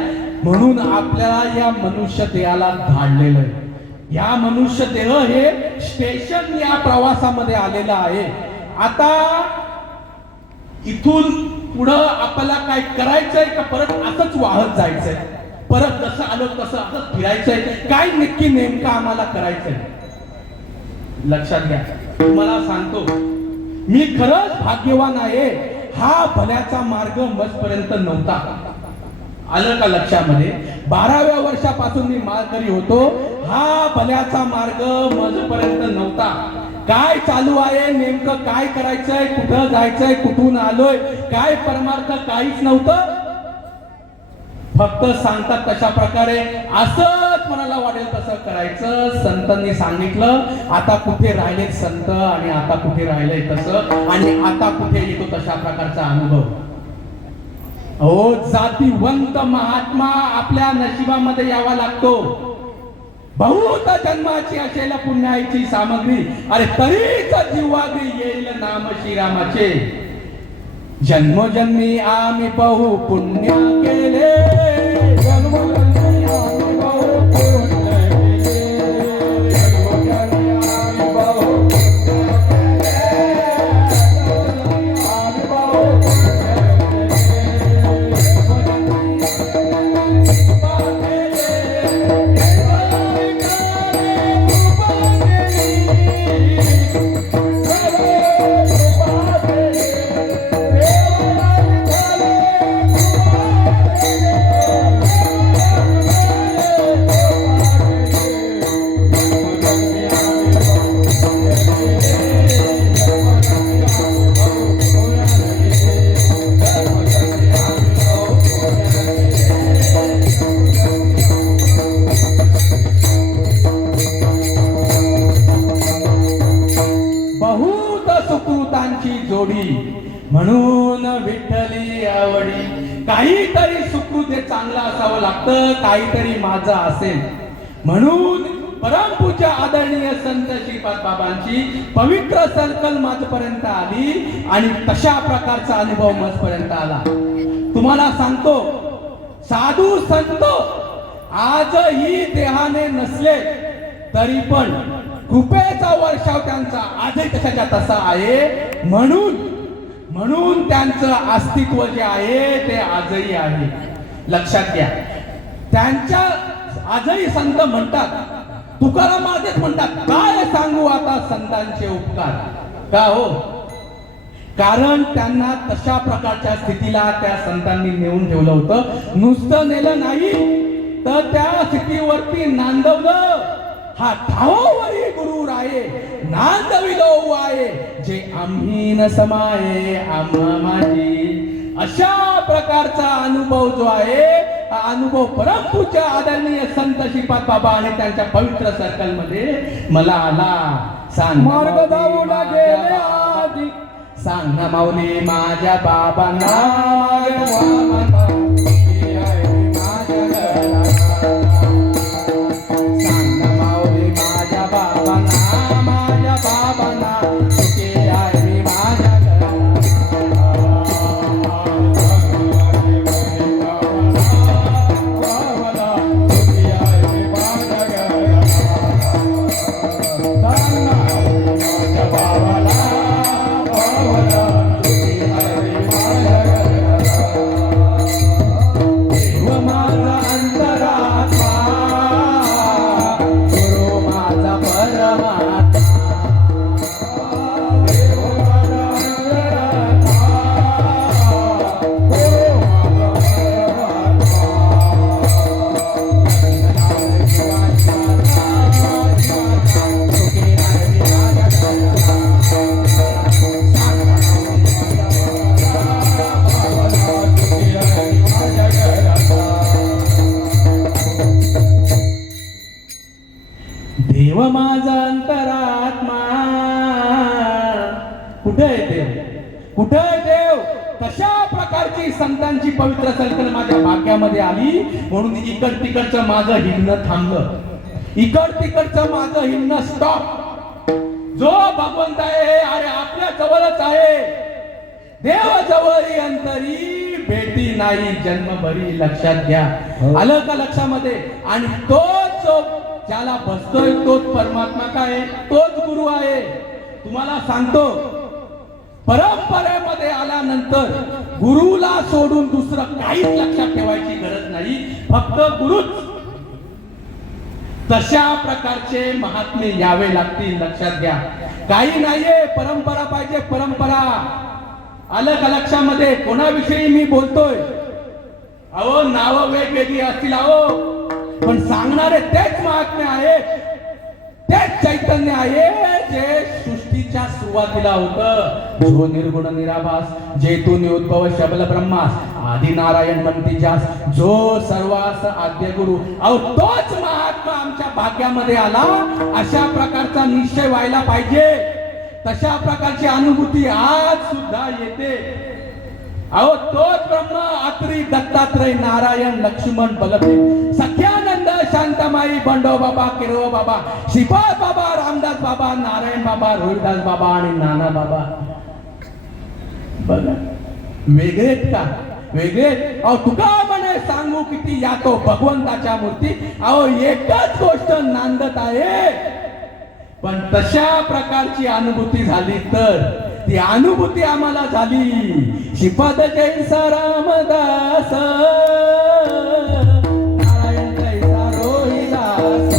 म्हणून आपल्याला या मनुष्य देहाला धाडलेलं आहे. या मनुष्य देह हे स्टेशन या प्रवासामध्ये आलेलं आहे. आता इथून पुढं आपल्याला काय करायचंय का परत असंच वाहत जायचंय, परत जसं आलो तसं असंच फिरायचंय, काय नक्की नेमकं आम्हाला करायचंय. लक्षात घ्या. तुम्हाला सांगतो मी खरंच भाग्यवान आहे. हा भल्याचा मार्ग मजपर्यंत नव्हता. आलं का लक्षामध्ये. 12व्या वर्षापासून मी माळकरी होतो. हा भल्याचा मार्ग मजपर्यंत नव्हता. काय चालू आहे नेमकं, काय करायचंय, कुठं जायचंय, कुठून आलोय, काय परमार्थ काहीच नव्हतं. फक्त सांगतात तशा प्रकारे असंच मनाला वाटेल तसं करायचं. संतांनी सांगितलं. आता कुठे राहिलेत संत आणि आता कुठे राहिलंय तसं आणि आता कुठे येतो तशा प्रकारचा अनुभव. हो, जातीवंत महात्मा आपल्या नशिबामध्ये यावा लागतो. बहुत जन्माची असेल पुण्याची सामग्री, अरे तरीच जीवाग्री येईल नाम श्रीरामाचे. जन्मोजन्मी आम्ही बहु पुण्य केले, जन्मोजन्मी आम्ही बहु पुण्य केले, जन्मोजन्मी आम्ही बहु पुण्य केले, आम्ही बहु म्हणून विठ्ठली आवडी. काहीतरी सुकृत हे चांगलं असावं लागतं, काहीतरी माझं असेल. म्हणून परमपूज्य आदरणीय संत श्रीपाद बाबांची पवित्र सर्कल माझपर्यंत आली आणि तशा प्रकारचा अनुभव माझपर्यंत आला. तुम्हाला सांगतो साधू संत आजही देहाने नसले तरी पण कृपेचा वर्षाव त्यांचा आजही तशाच्या तसा आहे. म्हणून त्यांचं अस्तित्व जे आहे ते आजही आहे. लक्षात घ्या. त्यांच्या आजही संत म्हणतात, तुकाराम महाराज म्हणतात, काय सांगू आता संतांचे उपकार. का हो, कारण त्यांना तशा प्रकारच्या स्थितीला त्या संतांनी नेऊन ठेवलं होतं. नुसतं नेलं नाही तर त्या स्थितीवरती नांदवलं. हा ठावावरी गुरु राये नांदविलो आहे, जे आम्ही न समाये आम्हा माझी. अशा प्रकारचा अनुभव जो आहे हा अनुभव परमपूज्य आदरणीय संत श्रीपाद बाबा आणि त्यांच्या पवित्र सर्कल मध्ये मला आला. सांग मार्ग दावूला गेले आधी, सांग ना माऊली माझ्या बाबांना, देव माझा अंतरात्मा. कुठे आहे देव, कुठे आहे देव? कशा प्रकारची संतांची पवित्र संकल्पना माझ्या भाग्यामध्ये आली, म्हणून इकड तिकडचं माझं हिंडणं थांबलं, इकड तिकडचं माझं हिंडणं स्टॉप. जो भगवंत आहे अरे आपल्या जवळच आहे, देव जवळी अंतरी भेटी नाही जन्मभरी. लक्षात घ्या, आलं का लक्षामध्ये? आणि तोच जो ज्याला बसतोय तोच परमात्मा काय, तोच गुरु आहे. तुम्हाला सांगतो, परंपरेमध्ये आल्यानंतर गुरुला सोडून दुसरं काहीच लक्षात ठेवायची गरज नाही, फक्त गुरुच. तशा प्रकारचे महात्मे यावे लागतील. लक्षात घ्या, काही नाहीये, परंपरा पाहिजे, परंपरा. आलं का लक्षामध्ये? कोणाविषयी मी बोलतोय? अहो नावं वेगवेगळी असतील अहो, पण सांगणारे तेच महात्मे आहेत, तेच चैतन्य आहे जे सृष्टीच्या सुरुवातीला होतं. जो निर्गुण निराभास, जेतून उद्भव शबल ब्रह्मास, आदि नारायण म्हणती जास, जो सर्वास आद्य गुरु. अहो तोच महात्मा आमच्या भाग्यामध्ये आला. अशा प्रकारचा निश्चय व्हायला पाहिजे. तशा प्रकारची अनुभूती आज सुद्धा येते. अहो तोच ब्रह्म, अत्री, दत्तात्रय, नारायण, लक्ष्मण, बलदेव, सख्यानंद, शांतामाई, बंडो बाबा, किरो बाबा, श्रीपाद बाबा, रामदास बाबा, नारायण बाबा, रोहिदास बाबा आणि नाना बाबा. बघा वेगळेत का? वेगळे. अहो तुका म्हणे सांगू किती यातो भगवंताच्या मूर्ती. अहो एकच गोष्ट नांदत आहे, पण तशा प्रकारची अनुभूती झाली तर ती अनुभूती आम्हाला झाली. श्रीपाद जैसा रामदास, नारायण जैसा रोहिदास,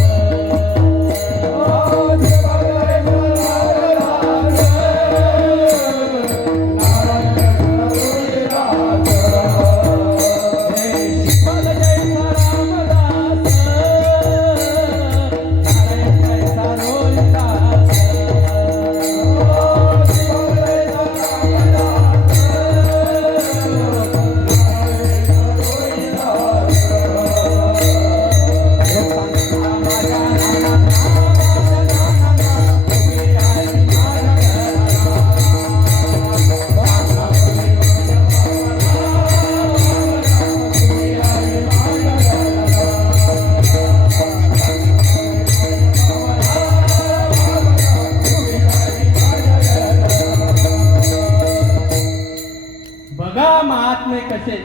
महात्मे कसे.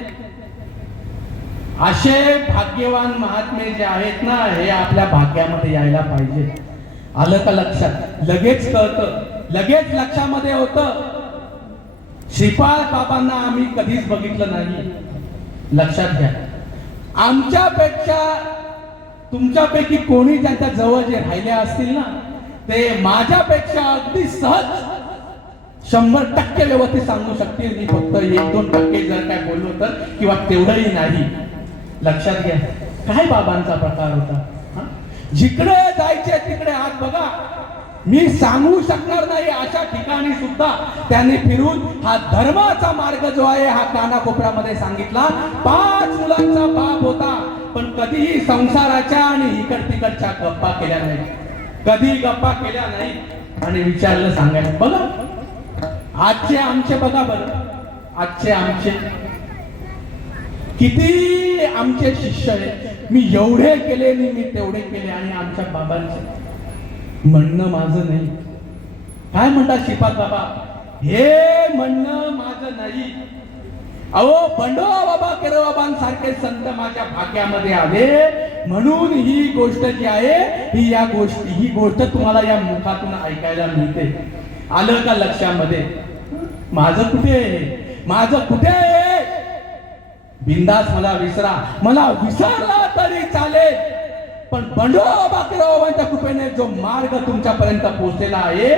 असे भाग्यवान महात्मे जे आहेत ना, हे आपल्या भाग्यामध्ये यायला पाहिजे. आलं का लक्षात? लगेच कळतं, लगेच लक्षामध्ये होतं. श्रीपाद बाबांना आम्ही कधीच बघितलं नाही. लक्षात घ्या, आमच्यापेक्षा तुमच्यापैकी कोणी त्यांच्या जवळ जे राहिले असतील ना, ते माझ्यापेक्षा अगदी सहज 100% व्यवस्थित सांगू शकतील. मी फक्त 1-2% जर काय बोललो तर, किंवा तेवढंही नाही. लक्षात घ्या, काय बाबांचा प्रकार होता. जिकडे जायचे तिकडे हात बघा. मी सांगू शकणार नाही अशा ठिकाणी सुद्धा त्यांनी फिरून हा धर्माचा मार्ग जो आहे हा कानाकोपऱ्यामध्ये सांगितला. 5 मुलांचा बाप होता, पण कधीही संसाराच्या आणि इकड तिकडच्या गप्पा केल्या नाही, कधी गप्पा केल्या नाही. आणि विचारलं, सांगायला बघा आजचे आमचे बघा बरं, आजचे आमचे किती आमचे शिष्य आहेत. मी एवढे केले नाही, मी तेवढे केले. आणि आमच्या बाबांचे म्हणणं माझं नाही. काय म्हणतात श्रीपाद बाबा? हे म्हणणं माझं नाही. अहो बंडो बाबा, केरो बाबांसारखे संत माझ्या भाग्यामध्ये आले, म्हणून ही गोष्ट जी आहे ही गोष्ट तुम्हाला या मुखातून ऐकायला मिळते. आलं का लक्षामध्ये? माझं कुठे आहे, माझं कुठे आहे? बिंदास मला विसरा, मला विसरला तरी चालेल, पण बंडो बाबांच्या कृपेने जो मार्ग तुमच्यापर्यंत पोहोचलेला आहे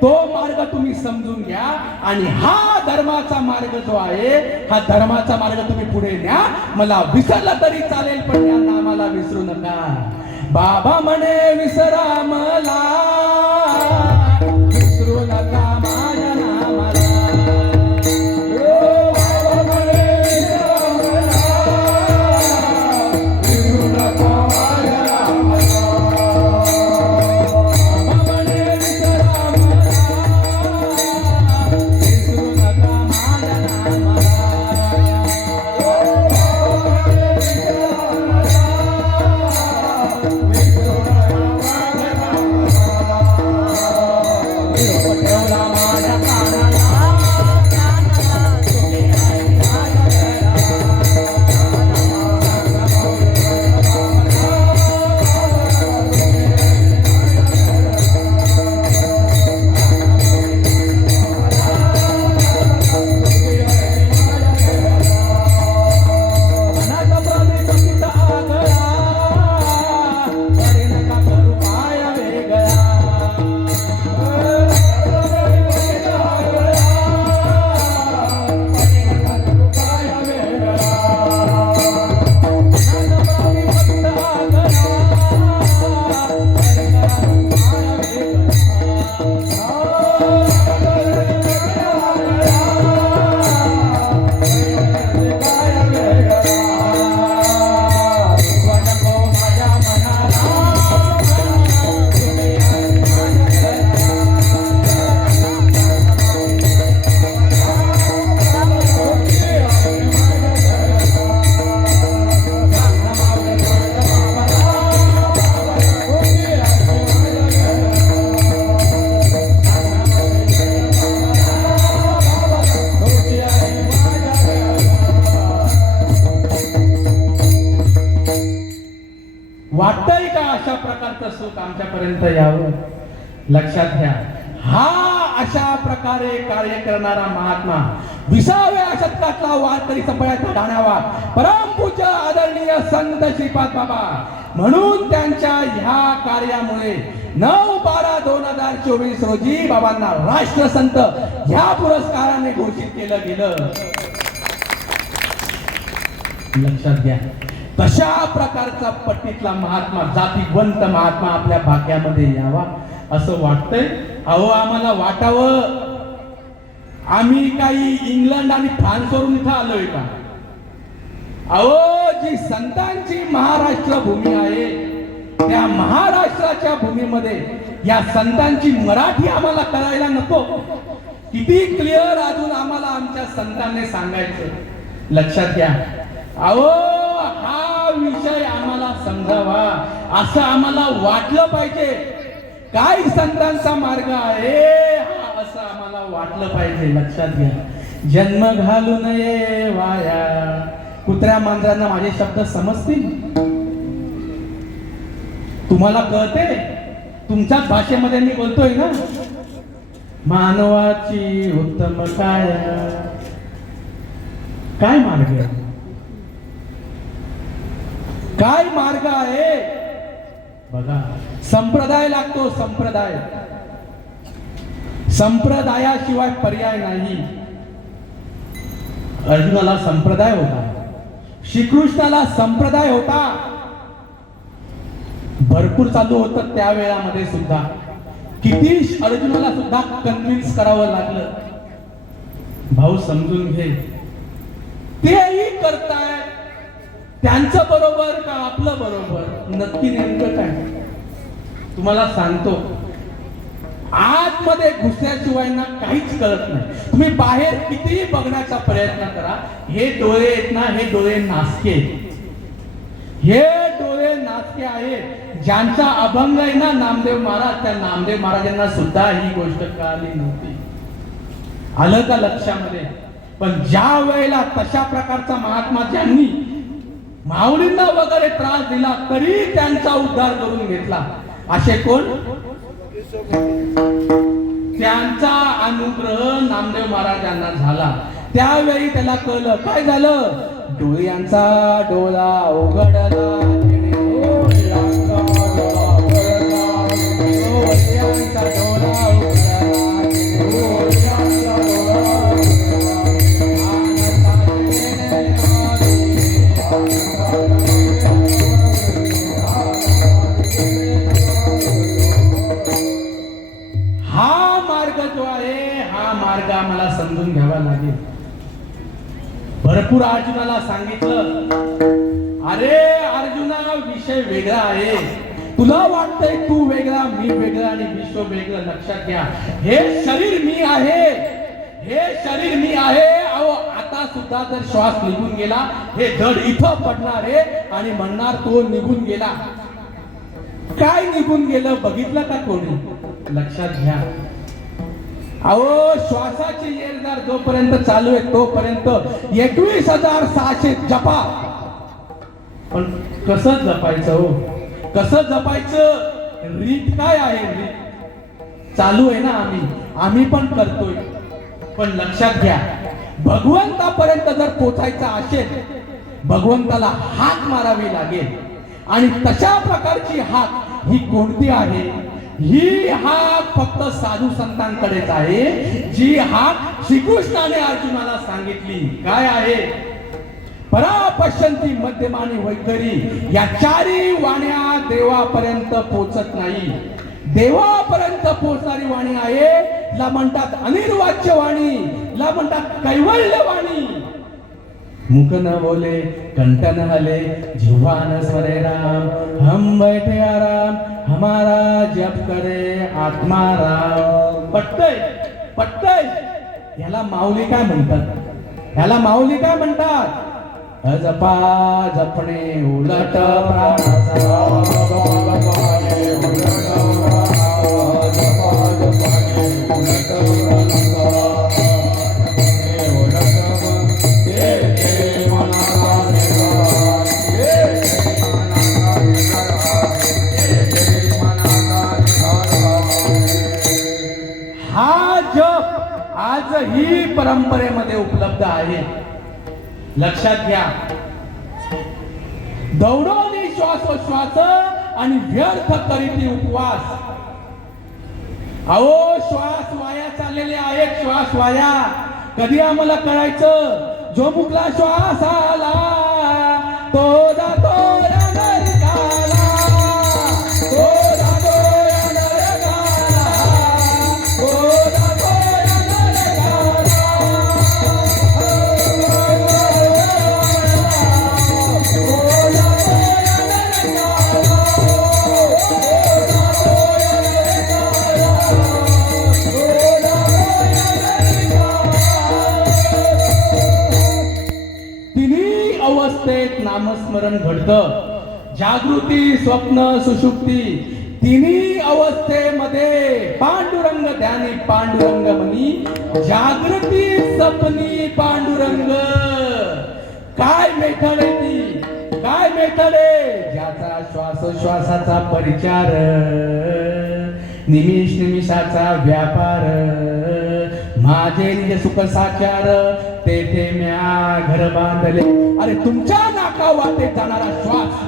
तो मार्ग तुम्ही समजून घ्या. आणि हा धर्माचा मार्ग जो आहे, हा धर्माचा मार्ग तुम्ही पुढे न्या. मला विसरला तरी चालेल, पण या नामाला विसरू नका. बाबा म्हणे विसरा मला, विसरू नका माझ्या नामाला. वाटतंय का अशा प्रकारचं सुख आमच्यापर्यंत यावं? लक्षात घ्या, हा अशा प्रकारे कार्य करणारा महात्मा 20व्या शतकातला वारकरी संप्रदायाचा ठाण्यावा परमपूज्य आदरणीय संत श्रीपाद बाबा. म्हणून त्यांच्या ह्या कार्यामुळे 9/12/2024 रोजी बाबांना राष्ट्रसंत ह्या पुरस्काराने घोषित केलं गेलं. लक्षात घ्या, तशा प्रकारचा पट्टीतला महात्मा, जातीवंत महात्मा आपल्या भाग्यामध्ये यावा असं वाटतंय. अहो, आम्हाला वाटावं आम्ही काही इंग्लंड आणि फ्रान्सवरून इथं आलोय का? अहो, जी संतांची महाराष्ट्र भूमी आहे, त्या महाराष्ट्राच्या भूमीमध्ये या संतांची मराठी आम्हाला कळायला नको? किती क्लिअर अजून आम्हाला आमच्या संतांनी सांगायचं. लक्षात घ्या, अहो, हा विषय आम्हाला समजावा असं आम्हाला वाटलं पाहिजे. काय संतांचा मार्ग आहे हा असं आम्हाला वाटलं पाहिजे. लक्षात घ्या, जन्म घालू नये वाया. कुत्र्या मांजरांना माझे शब्द समजतील? तुम्हाला कळते? तुमच्याच भाषेमध्ये मी बोलतोय ना. मानवाची उत्तम काया. काय मार्ग आहे? काय मार्ग आहे? बघा, संप्रदाय लागतो. संप्रदाय, संप्रदायाशिवाय पर्याय नाही. अर्जुनाला संप्रदाय होता, श्रीकृष्णाला संप्रदाय होता. भरपूर चालू होतं त्या वेळामध्ये सुद्धा. किती अर्जुनाला सुद्धा कन्व्हिन्स करावं लागलं. भाऊ समजून घे, तेही करताय. त्यांचं बरोबर का आपलं बरोबर? नक्की नेमकं काय? तुम्हाला सांगतो, आतमध्ये घुसल्याशिवाय ना काहीच कळत नाही. तुम्ही बाहेर कितीही बघण्याचा प्रयत्न करा, हे डोळे आहेत ना, हे डोळे नासके. हे डोळे नासके आहेत. ज्यांचा अभंग आहे ना नामदेव महाराज, त्या नामदेव महाराजांना सुद्धा ही गोष्ट कळाली नव्हती. आलं का लक्षामध्ये? पण ज्या वेळेला तशा प्रकारचा महात्मा ज्यांनी माऊलींना वगैरे त्रास दिला तरी त्यांचा उद्धार करून घेतला, असे कोण? त्यांचा अनुग्रह नामदेव महाराजांना झाला. त्यावेळी त्याला कळलं. काय झालं? डोळ्यांचा डोळा उघडला, डोळ्यांचा डोळा आम्हाला समजून घ्यावा लागेल. भरपूर अर्जुनाला सांगितलं, अरे अर्जुना, विषय वेगळा आहे. तुला वाटतंय तू वेगळा, मी वेगळा आणि विश्व वेगळं. लक्षात घ्या, हे शरीर मी आहे, हे शरीर मी आहे. अहो, आता सुद्धा जर श्वास निघून गेला, हे धड इथं पडणार आहे आणि म्हणणार तो निघून गेला. काय निघून गेलं बघितलं का कोणी? लक्षात घ्या. अहो, श्वासाची येरदार जोपर्यंत चालू आहे तोपर्यंत 21,600 जपा. पण कसं जपायचं हो? कसं जपायचं? रीत काय आहे? रीत चालू आहे ना, आम्ही पण करतोय. पण लक्षात घ्या, भगवंतापर्यंत जर पोचायचं असेल, भगवंताला हाक मारावी लागेल. आणि तशा प्रकारची हाक ही कोणती आहे? ही हाक फक्त साधू संतांकडेच आहे, जी हाक श्रीकृष्णाने अर्जुनाला सांगितली. काय आहे? परापश्यंती मध्यमानी वैखरी. या चारी वाण्या देवापर्यंत पोचत नाही. देवापर्यंत पोचणारी वाणी आहे, ला म्हणतात अनिर्वाच्य वाणी, ला म्हणतात कैवल्य वाणी. मुख न बोले, कंठ न हले, जिह्वा न स्मरे राम, हम बैठे आराम, हमारा जप करे आत्मा राम. पटतय? पटतय? याला माऊली काय म्हणतात? याला माऊली काय म्हणतात? अजपा जपणे उलट प्राणाचा. लक्षात घ्या, दौडवली श्वासोश्वास आणि व्यर्थ करीती उपवास. अहो श्वास वाया चाललेले आहेत, श्वास वाया. कधी आम्हाला कळायचं, जो मुकला श्वास आला तो जातो या नरकाला, तो जातो या नरकाला, तो जातो या नरकाला. तिन्ही अवस्थेत नामस्मरण घडतं. जागृती, स्वप्न, सुषुप्ती तिन्ही अवस्थेमध्ये पांडुरंग ध्यानी पांडुरंग मनी. जागृती सपनी पांडुरंग. काय मेथड आहे ती, काय मेथड आहे? ज्याचा श्वासोश्वासाचा परिचार, निमिष निमिषाचा व्यापार, माझे निज सुख साचार, तेथे म्या घर बांधले. अरे तुमच्या नाका वाटे जाणारा श्वास,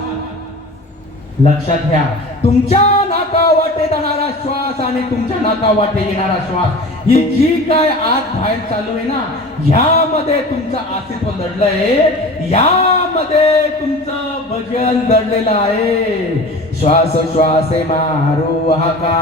लक्षात घ्या, तुमच्या नाका वाटे जाणारा श्वास आणि तुमच्या नाका वाटे येणारा श्वास, ही जी काय आत बाहेर चालू आहे ना, ह्यामध्ये तुमचं अस्तित्व दडलंय, यामध्ये तुमचं भजन दडलेलं आहे. श्वास श्वासे मारू हाका,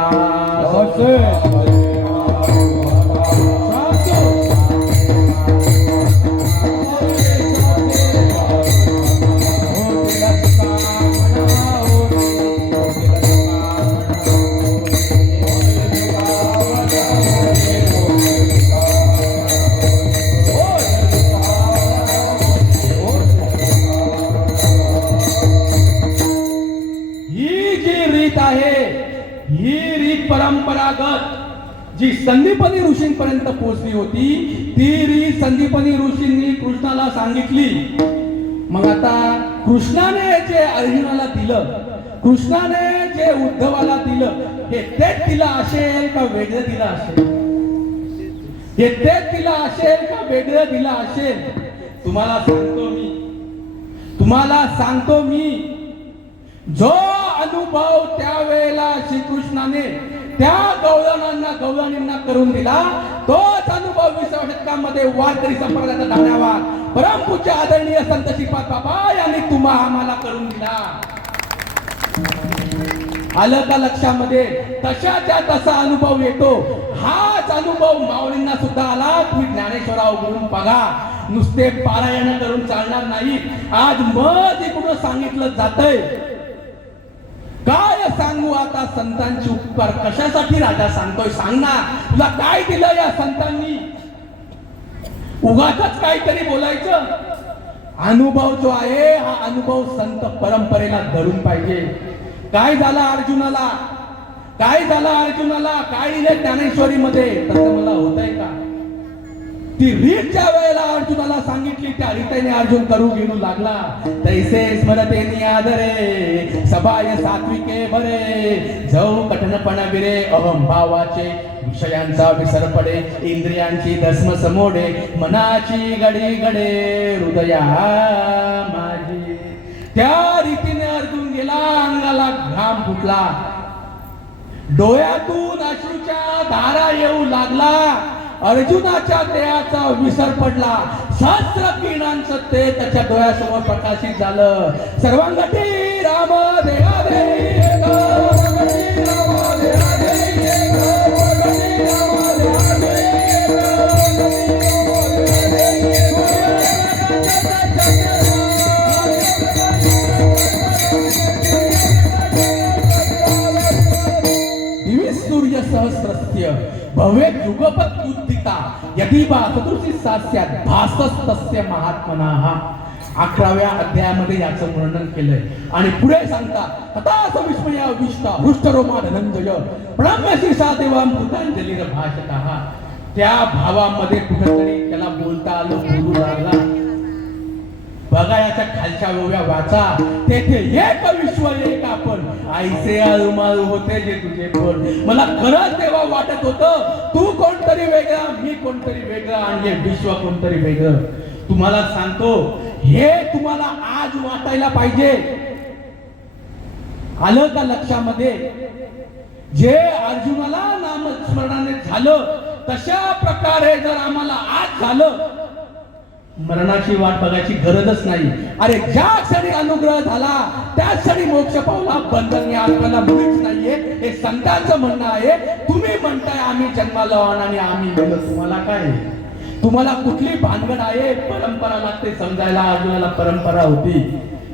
ही रीत परंपरागत जी संदीपनी ऋषींपर्यंत पोहोचली होती, ती रीत संदीपनी ऋषींनी कृष्णाला सांगितली. मग आता कृष्णाने जे अर्जुनाला दिलं, कृष्णाने जे उद्धवाला दिलं, हे तेच दिलं असेल का वेगळं दिलं असेल? हे तेच दिलं असेल का वेगळं दिलं असेल? तुम्हाला सांगतो मी, जो अनुभव त्यावेळेला श्रीकृष्णाने त्या गवळणींना करून दिला, तोच अनुभव 20व्या शतकामध्ये वारकरी संप्रदायाचा धन्यवाद परमपूज्य आदरणीय संत श्रीपाद बाबा यांनी आम्हाला करून दिला. आलं का लक्षामध्ये? तशाच्या तसा अनुभव येतो. हाच अनुभव माऊलींना सुद्धा आला. तुम्ही ज्ञानेश्वरा उघडून बघा, नुसते पारायण करून चालणार नाही. आज मग इकडून सांगितलं जातंय. काय सांगू आता संतांची उपकार? कशासाठी राजा सांगतोय? सांग ना, तुला काय दिलं या संतांनी? उगाच काहीतरी बोलायचं? अनुभव जो आहे, हा अनुभव संत परंपरेला धरून पाहिजे. काय झालं अर्जुनाला? काय दिले ज्ञानेश्वरी मध्ये? तसं मला होतंय का? ती रीत ज्या वेळेला अर्जुनाला सांगितली, त्या रीतीने अर्जुन करू घेऊ लागला. तैसे स्मरते आदरे सभाय सात्विके बरे, जाऊ कठनपणा विरे अहम भावाचे, विषयांचा विसर पडे, इंद्रियांची दस्म समोडे, मनाची गडी गडे हृदया माझी. त्या रीतीने अर्जुन गेला, अंगाला घाम फुटला, डोळ्यातून अश्रूच्या धारा येऊ लागला. अर्जुनाच्या देहाचा विसर पडला. सहस्र किरणांचं ते त्याच्या डोळ्यासमोर प्रकाशित झालं. सर्वांगठी राम देहा दे, सूर्य सहस्रस्य भवे युगपत उद्दिता यदि बा चतुर्थी सास्यात भासस्तस्य महात्मनाः. 11व्या अध्यायामध्ये याचं वर्णन केलंय. आणि पुढे सांगतात, तथा विस्मया विष्टा हृष्टरोमा धनंजय प्रणम्यसी सा देवां कृतांजलीर भाषतः. त्या भावामध्ये कुठेतरी त्याला बोलता आलं, बोलू लागला. बघा याच्या खालच्या ओव्या वाचा, तेथे एक विश्व एक आपण, आईचे आळूमाळू होते जे तुझे पण. मला खरंच तेव्हा वाटत होतं, तू कोणतरी वेगळा, मी कोणतरी वेगळा, आणि हे विश्व कोणतरी वेगळं. तुम्हाला सांगतो, हे तुम्हाला आज वाटायला पाहिजे. आलं का लक्षामध्ये? जे अर्जुनाला नामस्मरणाने झालं तशा प्रकारे जर आम्हाला आज झालं, मरणाची वाट बघायची गरजच नाही. अरे ज्या क्षणी अनुग्रह झाला त्या क्षणी मोक्ष पावला. बंधन या आपल्याला मुळीच नाहीये, हे संतांचं म्हणणं आहे. तुम्ही म्हणताय आम्ही जन्माला आलो आणि आम्ही गेलो, तुम्हाला काय? तुम्हाला कुठली भानगड आहे? परंपरा लागते समजायला. अर्जुनाला परंपरा होती.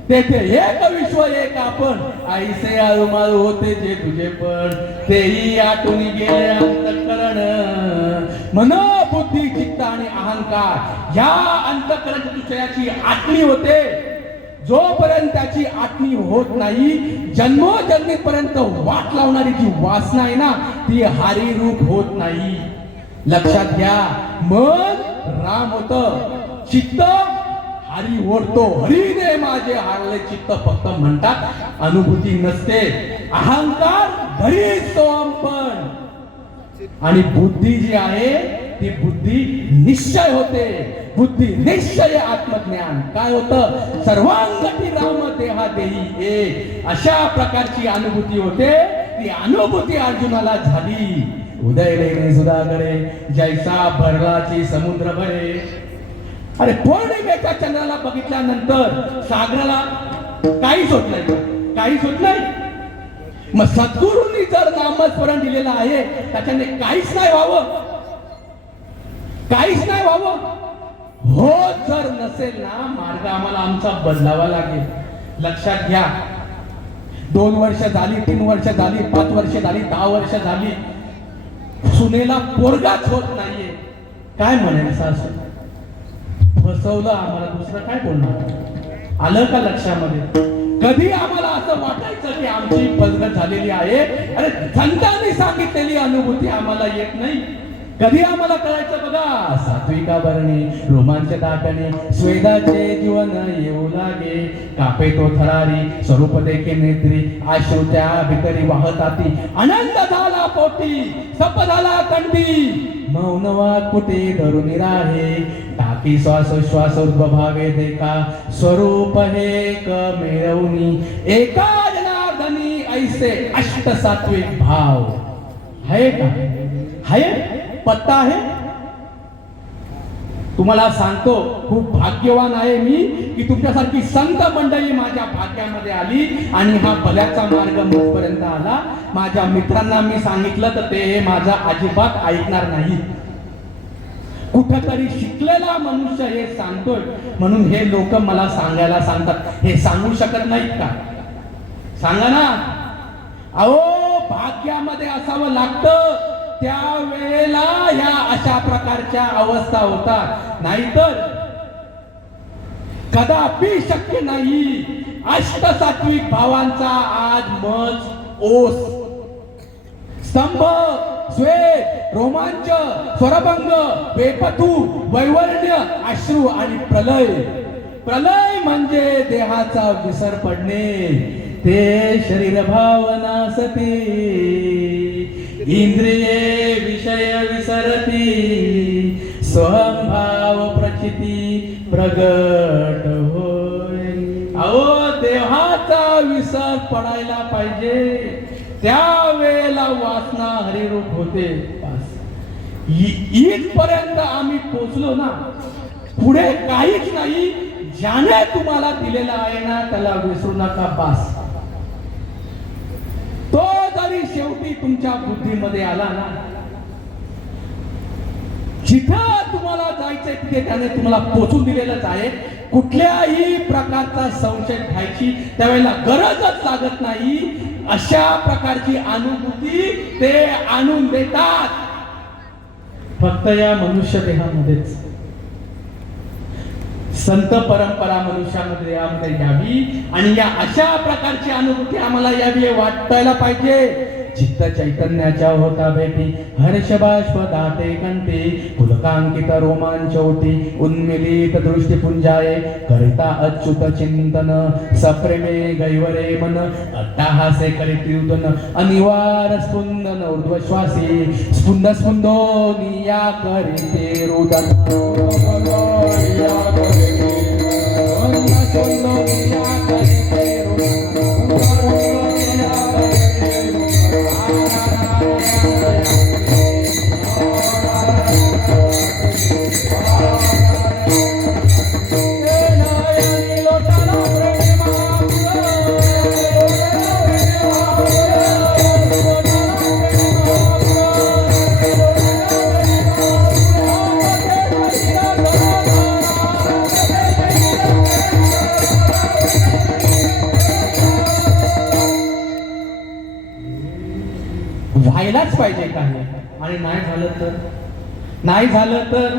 तेथे एक विश्व एक आपण, आईसे आळूमाळू होते जे तुझे पण, तेही आटून गेले अंतःकरण. मन बुद्धी चित्त आणि अहंकार या अंतःकरण चतुष्टयाची आटणी होते. जोपर्यंत त्याची आटणी होत नाही, जन्मोजन्मीपर्यंत वाट लावणारी जी वासना आहे ना, ती हारी रूप होत नाही. लक्षात घ्या. मन राम होत, चित्त हरी ओढतो. हरीने माझे हारले चित्त फक्त म्हणतात, अनुभूती नसते. अहंकार घरी सोमपण. आणि बुद्धी जी आहे ती बुद्धी निश्चय होते. बुद्धी निश्चय आत्मज्ञान काय होतं? सर्वांगती राम देहा देही एक. अशा प्रकारची अनुभूती होते. ती अनुभूती अर्जुनाला झाली. उदय लेणे सुधागरे, जैसा भरलाची समुद्र भरे. अरे पौर्णिमेच्या चंद्राला बघितल्यानंतर सागराला काहीच होत नाही, काहीच होत नाही. मग सद्गुरूंनी जर नामस्मरण दिलेलं आहे, त्याच्याने काहीच नाही व्हावं, काहीच नाही व्हावं. हो जर नसेल ना, मार्ग आम्हाला आमचा बदलावा लागेल. लक्षात घ्या. 2 वर्ष झाली, 3 वर्ष झाली, 5 वर्ष झाली, 10 वर्ष झाली, सुनेला पोरगाच होत नाहीये. काय म्हणेल सासू? फसवलं आम्हाला, दुसरं काय बोलणार? आलं का लक्षामध्ये? कधी आम्हाला असं वाटायचं की आमची फसगत झालेली आहे? अरे संतांनी सांगितलेली अनुभूती आम्हाला येत नाही. कधी आम्हाला कळायचं बघा. सात्विका भरणे, रोमांच दाटणे, स्वेदाचे जीवन येऊ लागे. कापे तो थरारी, स्वरूप देखे नेत्री, आश्रू त्या भितरी वाहताती. आनंद झाला पोटी, सप झाला कंठी, मौनवा कुठे धरून राहे. टाकी श्वासोश्वास भावे देखा, स्वरूप हे क मिळवणी. एका जनार्दनी ऐसे अष्ट सात्विक भाव. आहे का? आहे? पत्ता आहे? तुम्हाला सांगतो, खूप भाग्यवान आहे मी की तुमच्यासारखी संत मंडळी माझ्या भाग्यामध्ये आली आणि हा भल्याचा मार्ग मुळपर्यंत आला. माझ्या मित्रांना मी सांगितलं तर ते माझा अजिबात ऐकणार नाही. कुठंतरी शिकलेला मनुष्य हे सांगतोय म्हणून हे लोक मला सांगायला सांगतात. हे सांगू शकत नाहीत का? सांगा ना. अहो भाग्यामध्ये असावं लागतं, त्यावेळेला या अशा प्रकारच्या अवस्था होतात. नाहीतर कदापि शक्य नाही. अष्ट सात्विक भावांचा आज मज ओस, स्तंभ, स्वेद, रोमांच, स्वरभंग, बेपतू, वैवर्ण्य, अश्रू आणि प्रलय. प्रलय म्हणजे देहाचा विसर पडणे. ते शरीर भावना सती, इंद्रिये विषय विसरती, स्वभाव प्रचिती प्रगट होय. अहो देहाचा विसर पडायला पाहिजे, त्यावेळेला वासना हरिरूप होते. इथपर्यंत आम्ही पोचलो ना, पुढे काहीच नाही. ज्याने तुम्हाला दिलेला आहे ना त्याला विसरू नका. बास. तो जरी शेवटी तुमच्या बुद्धीमध्ये आला ना, जिथं तुम्हाला जायचंय तिथे त्याने तुम्हाला पोचून दिलेलंच आहे. कुठल्याही प्रकारचा संशय घ्यायची त्यावेळेला गरजच लागत नाही. अशा प्रकारची अनुभूती ते आणून देतात फक्त या मनुष्य देहामध्येच. संत परंपरा मनुष्यामध्ये यामध्ये यावी आणि या अशा प्रकारची अनुभूती आम्हाला यावी वाटायला पाहिजे. चित्त चैतन्याच्या होता भेटी हर्ष बाष्प दाते कंठी पुलकांकित रोमांच ओटी उन्मिलित दृष्टिपुंजाये करिता अच्युत चिंतन सप्रेमे गैवरे मन अट्टाहासे करित्युदन अनिवार स्पुंदन ऊर्ध्वश्वासी स्पुंद स्पुंदो निया करिते रुदन व्हायलाच पाहिजे काही आणि नाही झालं तर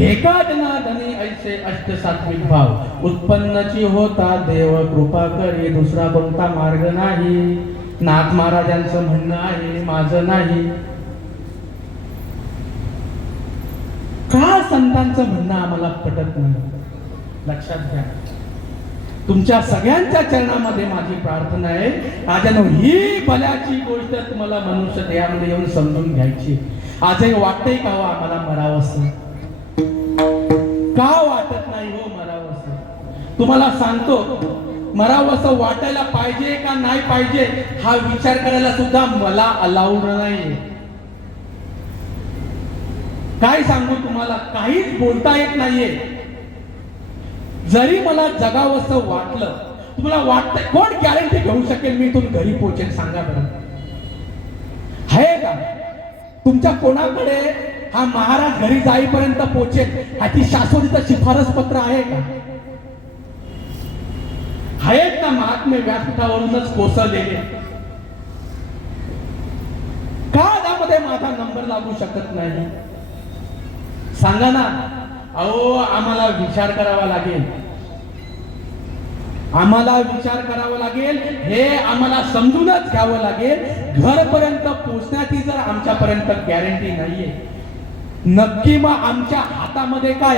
एका जनार्दनी ऐसे अष्ट सात्विक भाव उत्पन्नची होता देव कृपा करी दुसरा कोणता मार्ग नाही नाथ महाराजांचं म्हणणं आहे माझं नाही का संतांचं म्हणणं आम्हाला पटत नाही लक्षात घ्या तुमच्या सगळ्यांच्या चरणामध्ये माझी प्रार्थना आहे राजानो ही भल्याची गोष्ट तुम्हाला मनुष्य देहामध्ये येऊन समजून घ्यायची आजही वाटतंय का हो आम्हाला मरावंसं का वाटत नाही हो मरावंसं तुम्हाला सांगतो मरावंसं वाटायला पाहिजे का नाही पाहिजे हा विचार करायला सुद्धा मला अलाउड नाहीये काय सांगू तुम्हाला काहीच बोलता येत नाहीये जरी मला जगावंसं वाटलं तुम्हाला वाटतंय कोण गॅरंटी घेऊ शकेल मी इथून घरी पोहोचेल सांगा बरं आहे का तुमच्या कोणाकडे हा महाराज घरी जाईपर्यंत पोहोचेल ह्याची शाश्वतीचं शिफारस पत्र आहे का आहेत ना महात्मे व्यासपीठावरूनच कोसळलेले का त्यामध्ये माझा नंबर लागू शकत नाही सांगा ना अहो आम्हाला विचार करावा लागेल हे आम्हाला समजूनच घ्यावं लागेल घरपर्यंत पोहोचण्याची जर आमच्यापर्यंत गॅरंटी नाहीये नक्की मग आमच्या हातामध्ये काय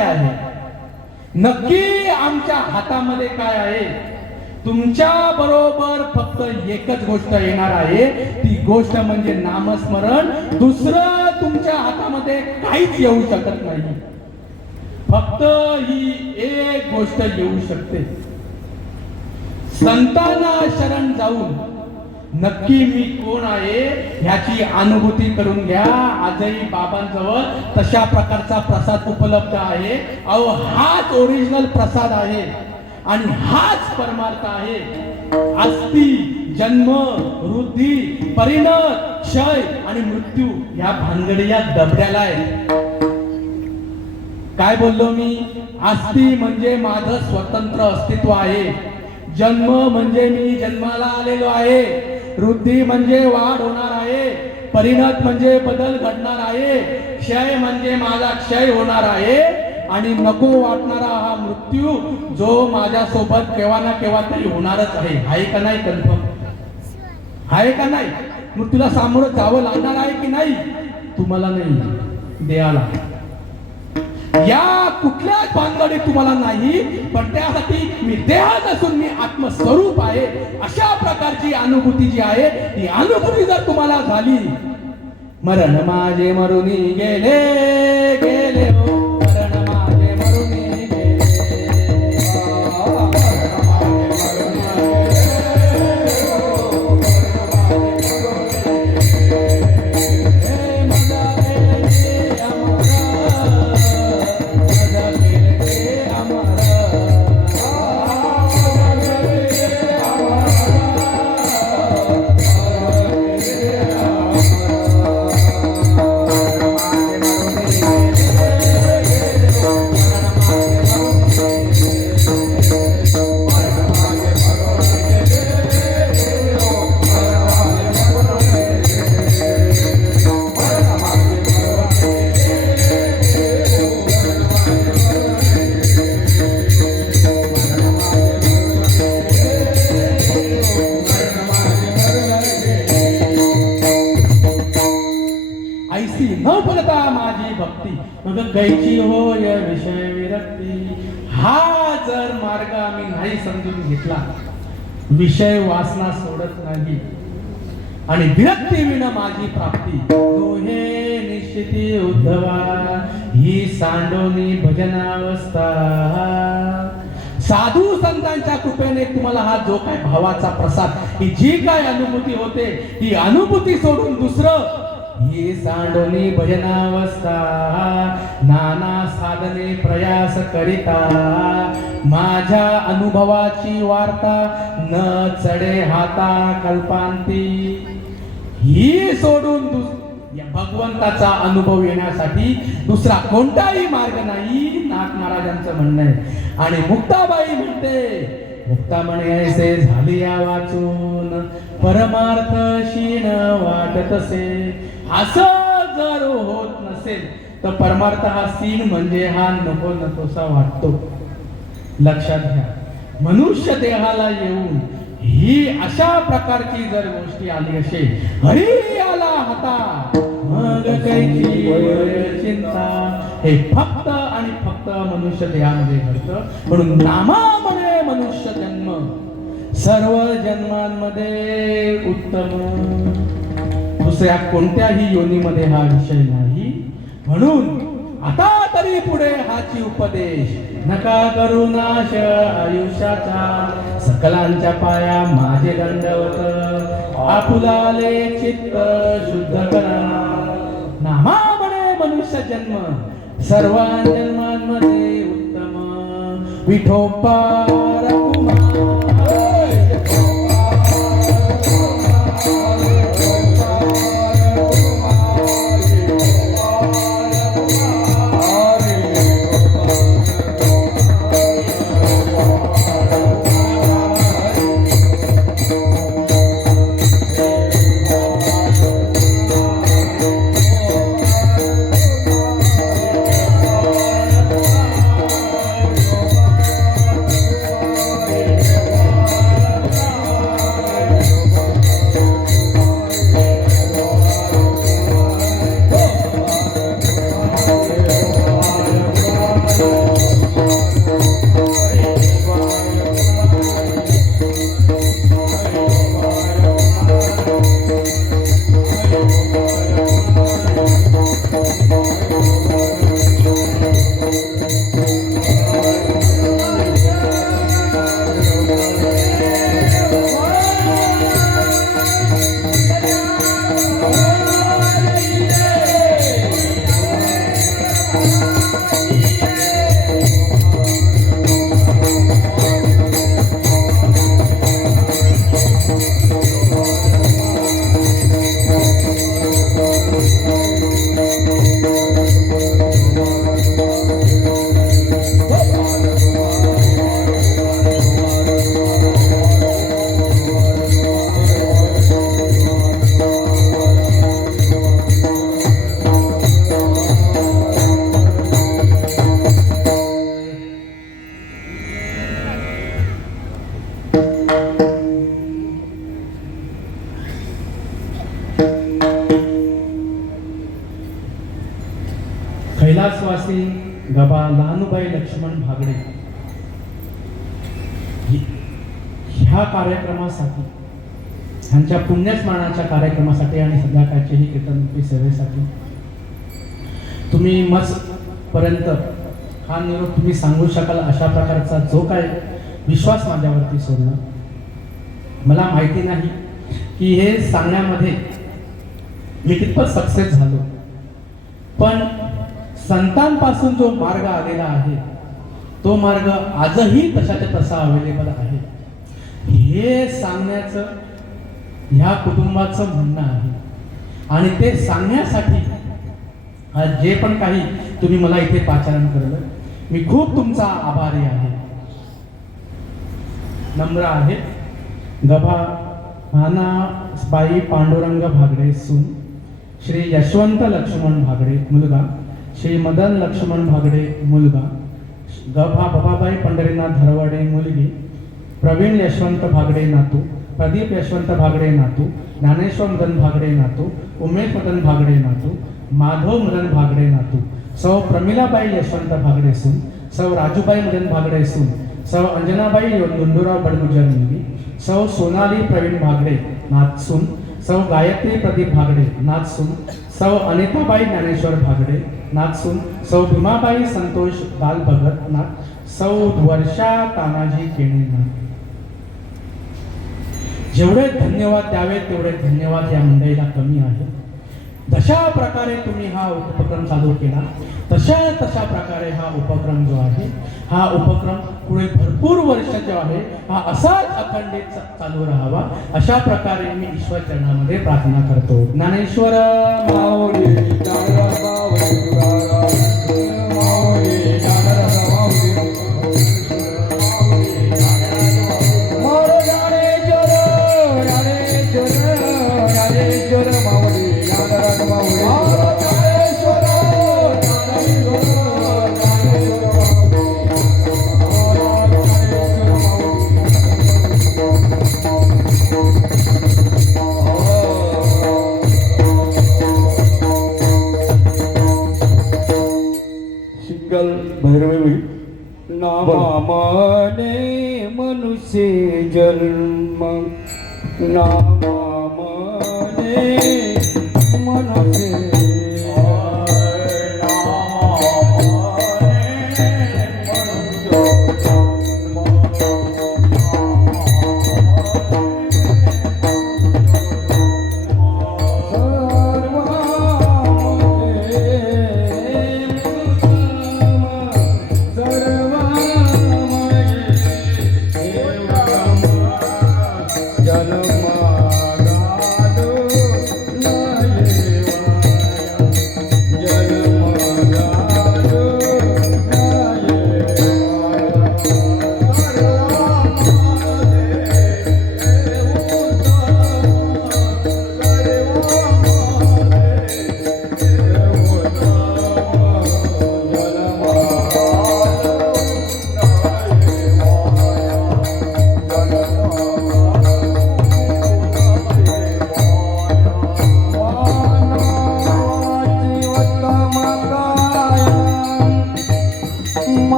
आहे तुमच्या बरोबर फक्त एकच गोष्ट येणार आहे ती गोष्ट म्हणजे नामस्मरण दुसरं तुमच्या हातामध्ये काहीच येऊ शकत नाही फक्त ही एक गोष्ट येऊ शकते संतांना शरण जाऊन नक्की मी कोण आहे ह्याची अनुभूती करून घ्या आजही बाबांजवळ तशा प्रकारचा प्रसाद उपलब्ध आहे अहो हाच ओरिजिनल प्रसाद आहे आणि हाच परमार्थ आहे अस्ति जन्म वृद्धी परिणत क्षय आणि मृत्यू या भानगडी या दबड्याला आहे काय बोललो मी अस्ति म्हणजे माझं स्वतंत्र अस्तित्व आहे जन्म म्हणजे मी जन्माला आलेलो आहे वृद्धी म्हणजे वाढ होणार आहे परिणत म्हणजे बदल घडणार आहे क्षय म्हणजे माझा क्षय होणार आहे आणि नको वाटणारा हा मृत्यू जो माझ्या सोबत केव्हा ना केव्हा तरी होणारच आहे का नाही कन्फर्म आहे का नाही मृत्यूला सामोरं जावं लागणार आहे की नाही तुम्हाला नाही देहाला या कुठल्याच भानगडीत तुम्हाला नाही पण त्यासाठी मी देहात असून मी आत्मस्वरूप आहे अशा प्रकारची अनुभूती जी आहे ती अनुभूती जर तुम्हाला झाली मरण माझे मरुनी गेले गेले हो मरण माझे मरुनी गेले कैची होय विषय विरक्ती. हा जर मार्ग आम्ही नाही समजून घेतला, विषय वासना सोडत नाही आणि विरक्ती विना माझी प्राप्ती. दोहे निश्चिती उद्धवा ही सांडोनी भजनावस्था. साधू संतांच्या कृपेने तुम्हाला हा जो काय भावाचा प्रसाद, ही जी काय अनुभूती होते, ही अनुभूती सोडून दुसरं ही सांडोनी भजनावस्था. नाना साधने प्रयास करिता माझ्या अनुभवाची वार्ता न चढे हाता कल्पांती. ही सोडून या भगवंताचा अनुभव येण्यासाठी दुसरा कोणताही मार्ग नाही, नाथ महाराजांचं म्हणणं आहे. आणि मुक्ताबाई म्हणते, मुक्ता म्हणे ऐसे झाली या वाचून परमार्थ शीण वाटतसे. असं जर होत नसेल तर परमार्थ हा सीन म्हणजे हा नको नकोसा वाटतो. लक्षात घ्या, मनुष्य देहाला येऊन ही अशा प्रकारची जर गोष्टी आली असेल, हरी आला होता मग कैची चिंता, हे फक्त आणि फक्त मनुष्य देहामध्ये घडतं. म्हणून नामामुळे मनुष्य जन्म सर्व जन्मांमध्ये उत्तम, दुसऱ्या कोणत्याही योनीमध्ये हा विषय नाही. म्हणून आता तरी पुढे हाची उपदेश, नका करू नाश आयुष्याचा, सकलांच्या पाया माझे दंडवत, आपुलाले चित्त शुद्ध करा. नामामुळे मनुष्य जन्म सर्व जन्मांमध्ये उत्तम, विठोबा रघुमा. कैलासवासी गबा लहानुबाई लक्ष्मण भागडे ह्या कार्यक्रमासाठी, ह्यांच्या पुण्यस्मरणाच्या कार्यक्रमासाठी आणि संध्याकाळचेही कीर्तनरूपी सेवेसाठी तुम्ही पर्यंत हा निरोप तुम्ही सांगू शकाल अशा प्रकारचा जो काय विश्वास माझ्यावरती सोडला. मला माहिती नाही की हे सांगण्यामध्ये मी कितपत सक्सेस झालो, पण संतांपासून जो मार्ग आलेला आहे तो मार्ग आजही तशाच्या तसा अवेलेबल आहे. हे सांगण्याचं ह्या कुटुंबाचं म्हणणं आहे आणि ते सांगण्यासाठी जे पण काही तुम्ही मला इथे पाचारण करलं, मी खूप तुमचा आभारी आहे, नम्र आहे. गभा भाना बाई पांडुरंग भागडे सून, श्री यशवंत लक्ष्मण भागडे मुलगा, श्री मदन लक्ष्मण भागडे मुलगा, गभा बबाबाई पंढरीनाथ धरवडे मुलगी, प्रवीण यशवंत भागडे नातू, प्रदीप यशवंत भागडे नातू, ज्ञानेश्वर मदन भागडे नातू, उमेश मदन भागडे नातू, माधव मदन भागडे नातू, सौ प्रमिलाबाई यशवंत भागडे सून, सौ राजूबाई मदन भागडे सून, सौ अंजनाबाई धुंडूराव बडगुजर मुलगी, सौ सोनाली प्रवीण भागडे नाथ सून, सौ गायत्री प्रदीप भागडे नाथ सून, सौ अनिताबाई ज्ञानेश्वर भागडे नाथ सून, सौ भीमाबाई संतोष बाल भगत नाथ, सौ वर्षा तानाजी केणे नाथ. जेवढे धन्यवाद द्यावे तेवढे धन्यवाद या मंडळीला कमी आहे. जशा प्रकारे तुम्ही हा उपक्रम चालू केला तशा प्रकारे हा उपक्रम जो आहे हा उपक्रम पुढे भरपूर वर्ष जो आहे हा असाच अखंडित चालू राहावा अशा प्रकारे मी ईश्वर चरणामध्ये प्रार्थना करतो. ज्ञानेश्वर माऊली ज्ञानरस माऊली तुकाराम माऊली ज्ञानरस माऊली मोर ज्ञानेश्वर माऊली ज्ञानरस माऊली भैरवी नामाने मनुष्य जन्म नामाने मनुष्य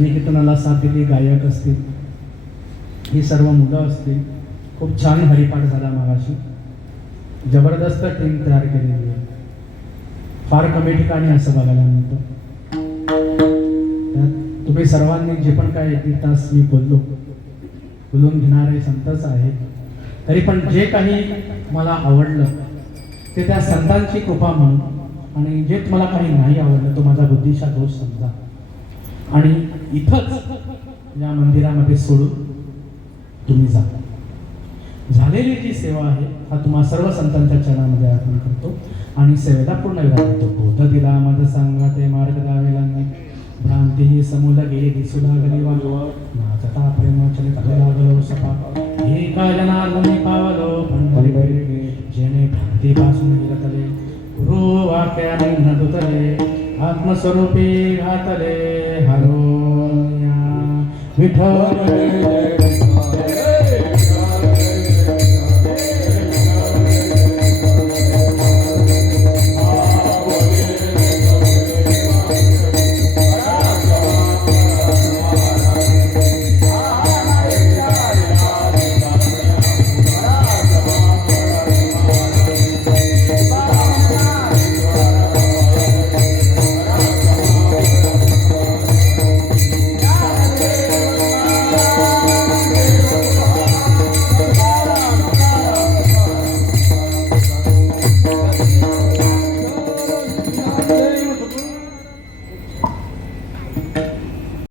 कीर्तनाला साथ दिली गायक असतील, ही सर्व मुलं असतील. खूप छान हरिपाठ झाला मागाशी. जबरदस्त टीम तयार केलेली आहे. फार कमी ठिकाणी असं बघायला मिळतं. तुम्ही सर्वांनी जे पण काय 1-1 तास मी बोलून घेणारे संतच आहेत. तरी पण जे काही मला आवडलं ते त्या संतांची कृपा म्हणून, आणि जे मला काही नाही आवडलं तो माझा बुद्धीचा दोष समजा आणि इथंच या मंदिरामध्ये सोडून तुम्ही जा. झालेली जी सेवा आहे हा तुम्हा सर्व संतांच्या चरणामध्ये अर्पण करतो आणि सेवेला पूर्ण विराम देतो. बोध दिला मद सांगा ते मार्ग दावेला नाही, भ्रांती ही समूल गेली दिसू लागली वाजवा, नाचता प्रेम चलित लागलो सपा, हे का जनार्दनी पावलो पंढरी, जेणे भ्रांती पासून विरतले, गुरु वाक्याने न दुतले, आत्मस्वरूपी घातले हरो विठ्ठल.